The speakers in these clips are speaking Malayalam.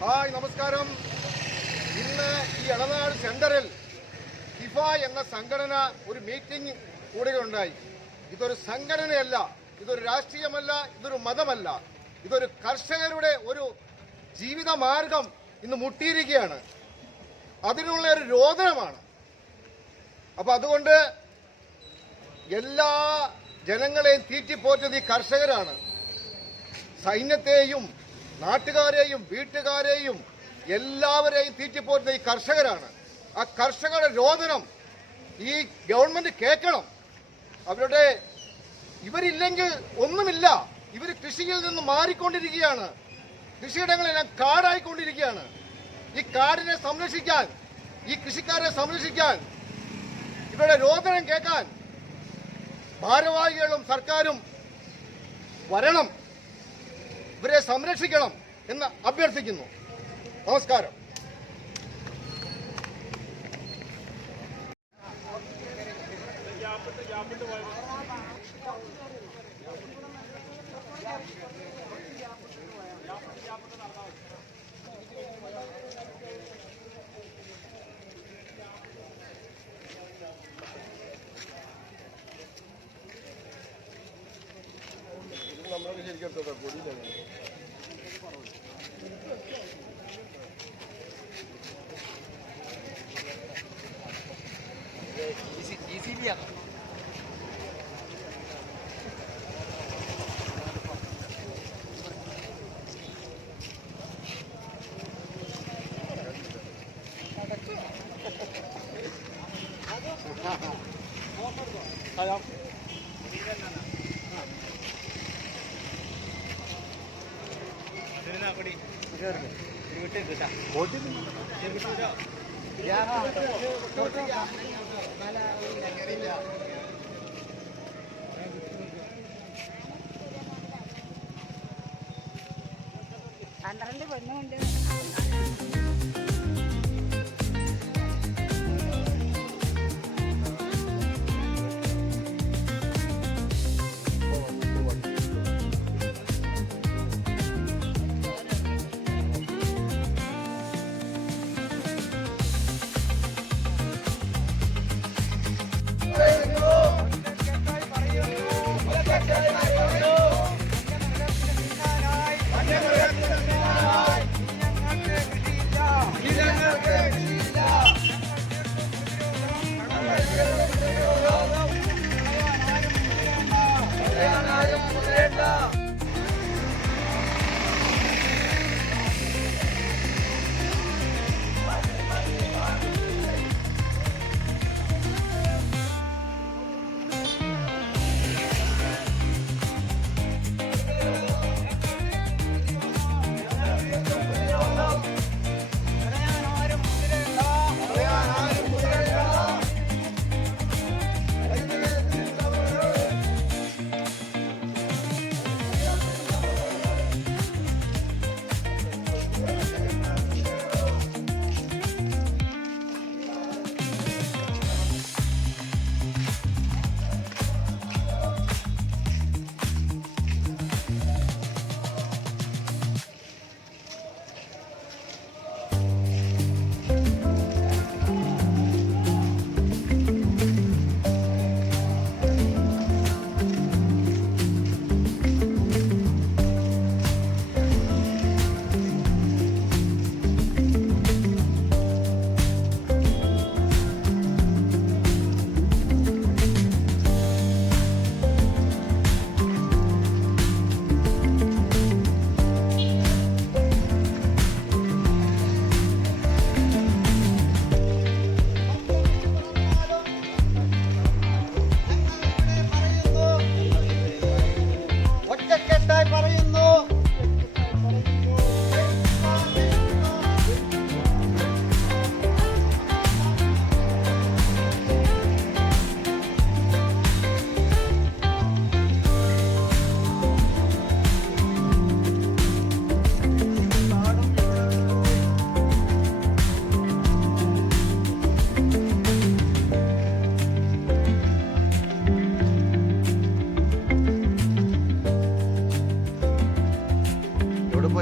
ഹായ്, നമസ്കാരം. ഇന്ന് ഈ എളനാട് സെന്ററിൽ കിഫ എന്ന സംഘടന ഒരു മീറ്റിംഗ് കൂടുകയുണ്ടായി. ഇതൊരു സംഘടനയല്ല, ഇതൊരു രാഷ്ട്രീയമല്ല, ഇതൊരു മതമല്ല, ഇതൊരു കർഷകരുടെ ഒരു ജീവിത മാർഗം ഇന്ന് മുട്ടിയിരിക്കുകയാണ്. അതിനുള്ള ഒരു രോദനമാണ്. അപ്പൊ അതുകൊണ്ട് എല്ലാ ജനങ്ങളെയും തീറ്റിപ്പോറ്റുന്നത് ഈ കർഷകരാണ്. സൈന്യത്തെയും നാട്ടുകാരെയും വീട്ടുകാരെയും എല്ലാവരെയും തീറ്റിപ്പോറ്റുന്ന ഈ കർഷകരാണ്. ആ കർഷകരുടെ രോദനം ഈ ഗവൺമെന്റ് കേൾക്കണം. അവരുടെ ഇവരില്ലെങ്കിൽ ഒന്നുമില്ല. ഇവർ കൃഷിയിൽ നിന്ന് മാറിക്കൊണ്ടിരിക്കുകയാണ്. കൃഷിയിടങ്ങളെല്ലാം കാടായിക്കൊണ്ടിരിക്കുകയാണ്. ഈ കാടിനെ സംരക്ഷിക്കാൻ, ഈ കൃഷിക്കാരെ സംരക്ഷിക്കാൻ, ഇവരുടെ രോദനം കേൾക്കാൻ ഭാരവാഹികളും സർക്കാരും വരണം. ഇവരെ സംരക്ഷിക്കണം എന്ന് അഭ്യർത്ഥിക്കുന്നു. നമസ്കാരം. നമ്മളൊക്കെ ശരിക്കും പൊടിയിലാണ്. പന്ത്രണ്ട് പെണ്ണുണ്ട്.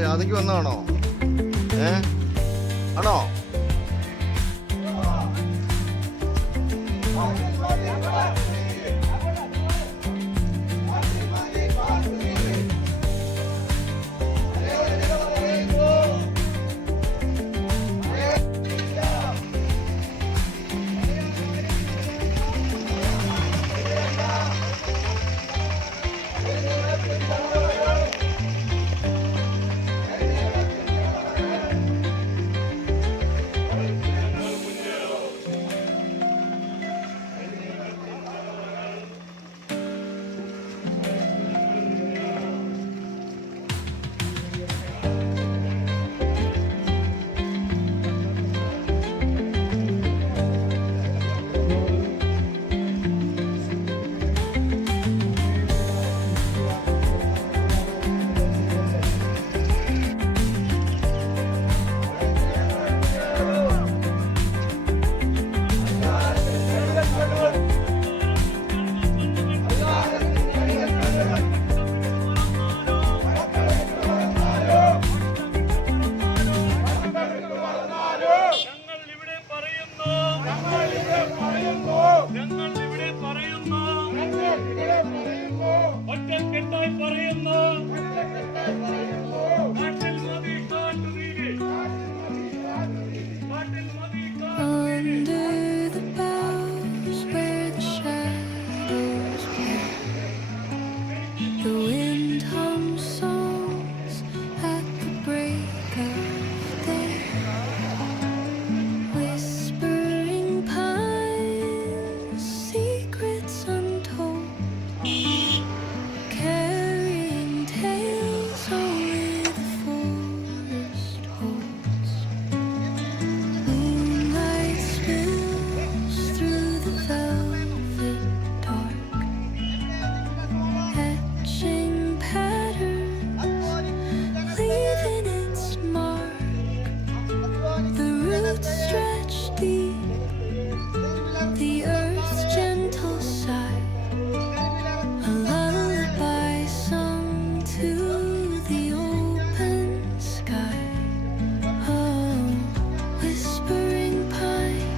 യാത്രയ്ക്ക് വന്നതാണോ? ഏ ആണോ? ഒറ്റക്കെട്ടായി പറയുന്നു നാട്ടിൽ മതി കാട്ടുതീരെ നാട്ടിൽ മതി Under the boughs where the shadows play, the wind hums songs at the break of day. Whispering pines, secrets untold, carrying tales only the forest holds. Moonlight spills through the velvet dark, etching patterns, leaving its mark. The roots stretch deep, the earth's gentle sigh, a lullaby sung to the open sky. Oh, whispering pine,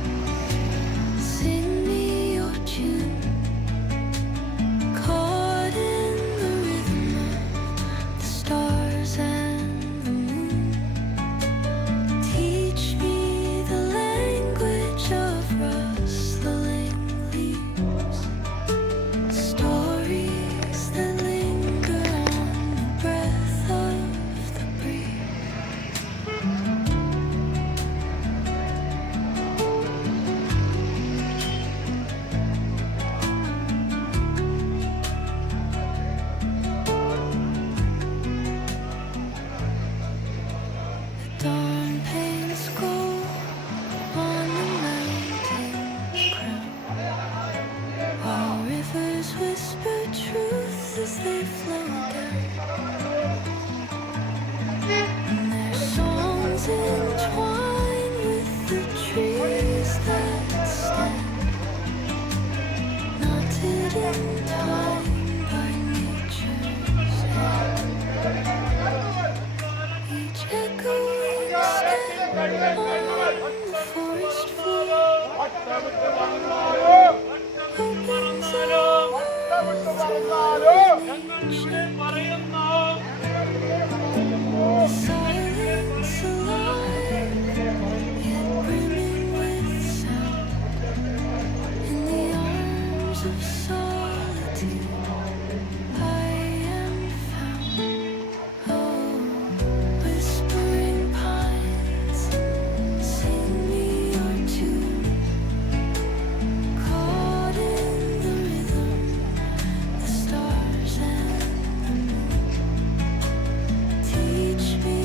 sing me your tune, caught in the rhythm of the stars and the moon. Teach me the language of rustling leaves, stories that linger on the breath of the breeze. The dawn paints gold on the mountain's crown, while rivers whisper truth as they flow down. And their songs entwine with the trees that stand, knotted in time by nature's hand. Each echoing step on the forest floor opens a world through ഇവിടെ പറയുന്നു silence alive, yet brimming with sound. In the arms of solitude, I am found. Oh, whispering pines, sing me your tune, caught in the rhythm, the stars and the moon. Teach me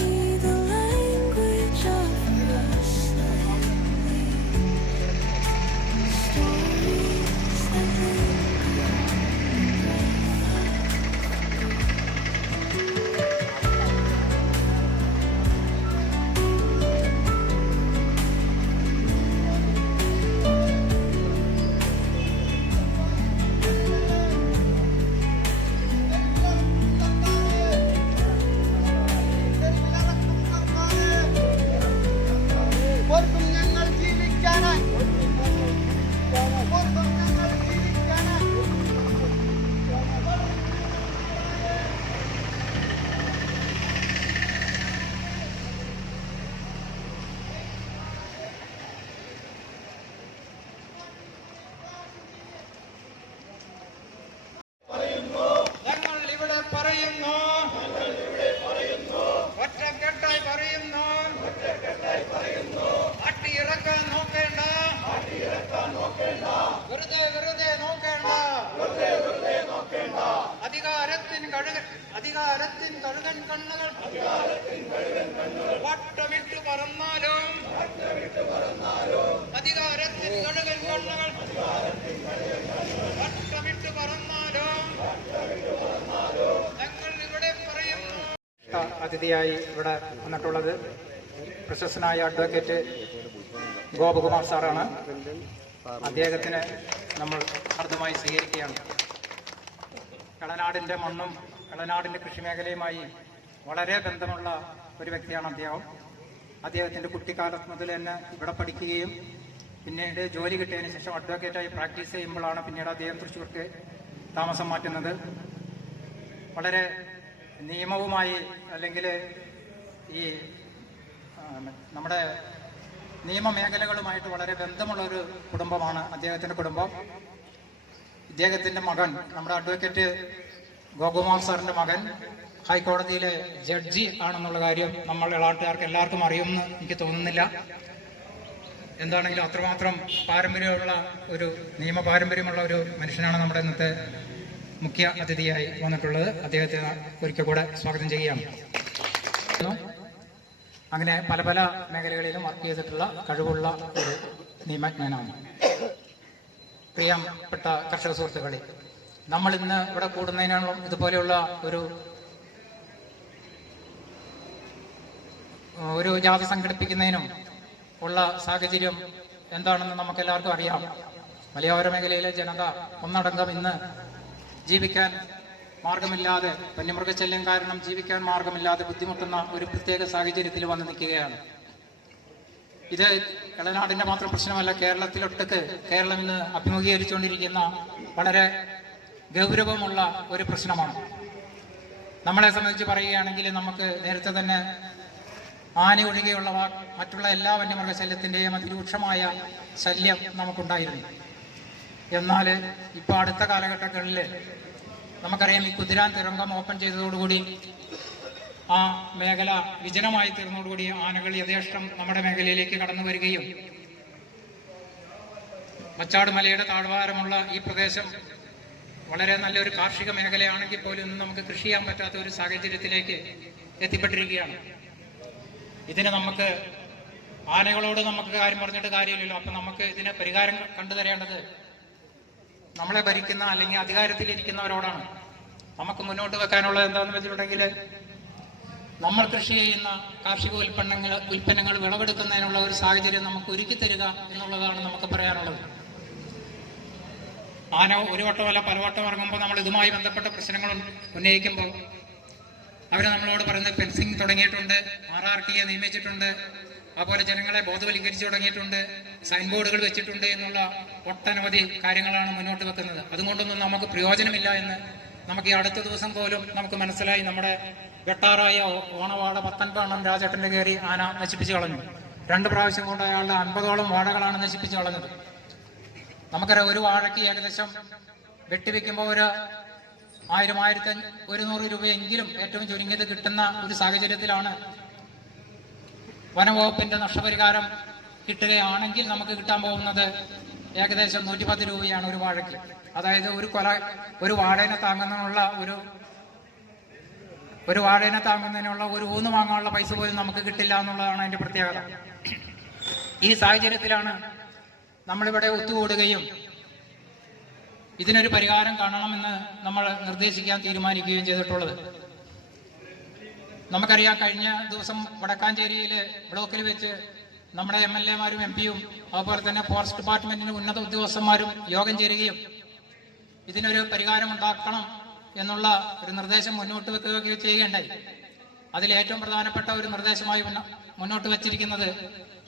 വട്ടമിട്ട് പറന്നാലും അധികാരത്തിൽ കഴുകൻ കണ്ണുകൾ വട്ടമിട്ട് പറന്നാലും ഞങ്ങൾ ഇവിടെ പറയുന്നു. അതിഥിയായി ഇവിടെ വന്നിട്ടുള്ളത് പ്രശസ്തനായ അഡ്വക്കേറ്റ് ഗോപകുമാർ സാറാണ്. അദ്ദേഹത്തിന് നമ്മൾ ഹാർദമായി സ്വീകരിക്കുകയാണ്. കളനാടിൻ്റെ മണ്ണും കളനാടിൻ്റെ കൃഷിമേഖലയുമായി വളരെ ബന്ധമുള്ള ഒരു വ്യക്തിയാണ് അദ്ദേഹം. അദ്ദേഹത്തിൻ്റെ കുട്ടിക്കാലത്ത് മുതൽ തന്നെ ഇവിടെ പഠിക്കുകയും പിന്നീട് ജോലി കിട്ടിയതിന് ശേഷം അഡ്വക്കേറ്റായി പ്രാക്ടീസ് ചെയ്യുമ്പോഴാണ് പിന്നീട് അദ്ദേഹം തൃശ്ശൂർക്ക് താമസം മാറ്റുന്നത്. വളരെ നിയമവുമായി അല്ലെങ്കിൽ ഈ നമ്മുടെ നിയമമേഖലകളുമായിട്ട് വളരെ ബന്ധമുള്ള ഒരു കുടുംബമാണ് അദ്ദേഹത്തിൻ്റെ കുടുംബം. ഇദ്ദേഹത്തിൻ്റെ മകൻ, നമ്മുടെ അഡ്വക്കേറ്റ് ഗോപകുമാർ സാറിൻ്റെ മകൻ ഹൈക്കോടതിയിലെ ജഡ്ജി ആണെന്നുള്ള കാര്യം നമ്മൾ ഇളാട്ടുകാർക്ക് എല്ലാവർക്കും അറിയുമെന്ന് എനിക്ക് തോന്നുന്നില്ല. എന്താണെങ്കിലും അത്രമാത്രം പാരമ്പര്യമുള്ള ഒരു നിയമ പാരമ്പര്യമുള്ള ഒരു മനുഷ്യനാണ് നമ്മുടെ ഇന്നത്തെ മുഖ്യ അതിഥിയായി വന്നിട്ടുള്ളത്. അദ്ദേഹത്തെ ഒരിക്കൽ കൂടെ സ്വാഗതം ചെയ്യുകയാണ്. അങ്ങനെ പല പല മേഖലകളിലും വർക്ക് ചെയ്തിട്ടുള്ള കഴിവുള്ള ഒരു നിയമജ്ഞനാണ്. പ്രിയപ്പെട്ട കർഷക സുഹൃത്തുക്കളെ, നമ്മൾ ഇന്ന് ഇവിടെ കൂടുന്നതിനാലും ഇതുപോലെയുള്ള ഒരു ജാഥ സംഘടിപ്പിക്കുന്നതിനും ഉള്ള സാഹചര്യം എന്താണെന്ന് നമുക്കെല്ലാവർക്കും അറിയാം. മലയോര മേഖലയിലെ ജനത ഒന്നടങ്കം ഇന്ന് ജീവിക്കാൻ മാർഗമില്ലാതെ, വന്യമൃഗശല്യം കാരണം ജീവിക്കാൻ മാർഗമില്ലാതെ ബുദ്ധിമുട്ടുന്ന ഒരു പ്രത്യേക സാഹചര്യത്തിൽ വന്ന് നിൽക്കുകയാണ്. ഇത് കളനാടിൻ്റെ മാത്രം പ്രശ്നമല്ല, കേരളത്തിലൊട്ടൊക്കെ കേരളം ഇന്ന് അഭിമുഖീകരിച്ചുകൊണ്ടിരിക്കുന്ന വളരെ ഗൗരവമുള്ള ഒരു പ്രശ്നമാണ്. നമ്മളെ സംബന്ധിച്ച് പറയുകയാണെങ്കിൽ നമുക്ക് നേരത്തെ തന്നെ ആന ഒഴികെയുള്ള മറ്റുള്ള എല്ലാ വന്യമൃഗശല്യത്തിൻ്റെയും അതിരൂക്ഷമായ ശല്യം നമുക്കുണ്ടായിരുന്നു. എന്നാൽ ഇപ്പോൾ അടുത്ത കാലഘട്ടങ്ങളിൽ നമുക്കറിയാം, ഈ കുതിരാൻ തുരങ്കം ഓപ്പൺ ചെയ്തതോടുകൂടി ആ മേഖല വിജനമായി തീർന്നതോടുകൂടി ആനകൾ യഥേഷ്ടം നമ്മുടെ മേഖലയിലേക്ക് കടന്നു വരികയും മച്ചാട് മലയുടെ താഴ്വാരമുള്ള ഈ പ്രദേശം വളരെ നല്ലൊരു കാർഷിക മേഖലയാണെങ്കിൽ പോലും ഇന്ന് നമുക്ക് കൃഷി ചെയ്യാൻ പറ്റാത്ത ഒരു സാഹചര്യത്തിലേക്ക് എത്തിപ്പെട്ടിരിക്കുകയാണ്. ഇതിന് നമുക്ക് ആനകളോട് നമുക്ക് കാര്യം പറഞ്ഞിട്ട് കാര്യമില്ലല്ലോ. അപ്പം നമുക്ക് ഇതിന് പരിഹാരം കണ്ടുതരേണ്ടത് നമ്മളെ ഭരിക്കുന്ന അല്ലെങ്കിൽ അധികാരത്തിലിരിക്കുന്നവരോടാണ്. നമുക്ക് മുന്നോട്ട് വെക്കാനുള്ളത് എന്താണെന്ന് വെച്ചിട്ടുണ്ടെങ്കിൽ, നമ്മൾ കൃഷി ചെയ്യുന്ന കാർഷിക ഉൽപ്പന്നങ്ങൾ വിളവെടുക്കുന്നതിനുള്ള ഒരു സാഹചര്യം നമുക്ക് ഒരുക്കി തരിക എന്നുള്ളതാണ് നമുക്ക് പറയാനുള്ളത്. ആന ഒരു വട്ടമല്ല പലവട്ടം ഇറങ്ങുമ്പോൾ നമ്മൾ ഇതുമായി ബന്ധപ്പെട്ട പ്രശ്നങ്ങൾ ഉന്നയിക്കുമ്പോൾ അവർ നമ്മളോട് പറയുന്നത് ഫെൻസിങ് തുടങ്ങിയിട്ടുണ്ട്, RRTയെ നിയമിച്ചിട്ടുണ്ട്, അതുപോലെ ജനങ്ങളെ ബോധവൽക്കരിച്ചു തുടങ്ങിയിട്ടുണ്ട്, സൈൻ ബോർഡുകൾ വെച്ചിട്ടുണ്ട് എന്നുള്ള ഒട്ടനവധി കാര്യങ്ങളാണ് മുന്നോട്ട് വെക്കുന്നത്. അതുകൊണ്ടൊന്നും നമുക്ക് പ്രയോജനമില്ല എന്ന് നമുക്ക് ഈ അടുത്ത ദിവസം പോലും നമുക്ക് മനസ്സിലായി. നമ്മുടെ വെട്ടാറായ ഓണവാഴ 19 രാജേട്ടൻ്റെ കയറി ആന നശിപ്പിച്ചു കളഞ്ഞു. 2 പ്രാവശ്യം കൊണ്ട് അയാളുടെ 50ഓളം വാഴകളാണ് നശിപ്പിച്ചു കളഞ്ഞത്. നമുക്കറിയാം, ഒരു വാഴയ്ക്ക് ഏകദേശം വെട്ടിവെക്കുമ്പോൾ ഒരു 1000-1100 രൂപയെങ്കിലും ഏറ്റവും ചുരുങ്ങിയത് കിട്ടുന്ന ഒരു സാഹചര്യത്തിലാണ് വനവകുപ്പിന്റെ നഷ്ടപരിഹാരം കിട്ടുകയാണെങ്കിൽ നമുക്ക് കിട്ടാൻ പോകുന്നത് ഏകദേശം 110 രൂപയാണ് ഒരു വാഴയ്ക്ക്. അതായത് ഒരു വാഴേനെ താങ്ങുന്നതിനുള്ള ഒരു ഊന്ന് വാങ്ങാനുള്ള പൈസ പോലും നമുക്ക് കിട്ടില്ല എന്നുള്ളതാണ് അതിന്റെ പ്രത്യേകത. ഈ സാഹചര്യത്തിലാണ് നമ്മളിവിടെ ഒത്തുകൂടുകയും ഇതിനൊരു പരിഹാരം കാണണമെന്ന് നമ്മൾ നിർദ്ദേശിക്കാൻ തീരുമാനിക്കുകയും ചെയ്തിട്ടുള്ളത്. നമുക്കറിയാം, കഴിഞ്ഞ ദിവസം വടക്കാഞ്ചേരിയിലെ ബ്ലോക്കിൽ വെച്ച് നമ്മുടെ MLA-മാരും MP-യും അതുപോലെ തന്നെ ഫോറസ്റ്റ് ഡിപ്പാർട്ട്മെന്റിന്റെ ഉന്നത ഉദ്യോഗസ്ഥന്മാരും യോഗം ചേരുകയും ഇതിനൊരു പരിഹാരം ഉണ്ടാക്കണം എന്നുള്ള ഒരു നിർദ്ദേശം മുന്നോട്ട് വെക്കുകയും ചെയ്യുകയുണ്ടായി. അതിൽ ഏറ്റവും പ്രധാനപ്പെട്ട ഒരു നിർദ്ദേശമായി മുന്നോട്ട് വെച്ചിരിക്കുന്നത്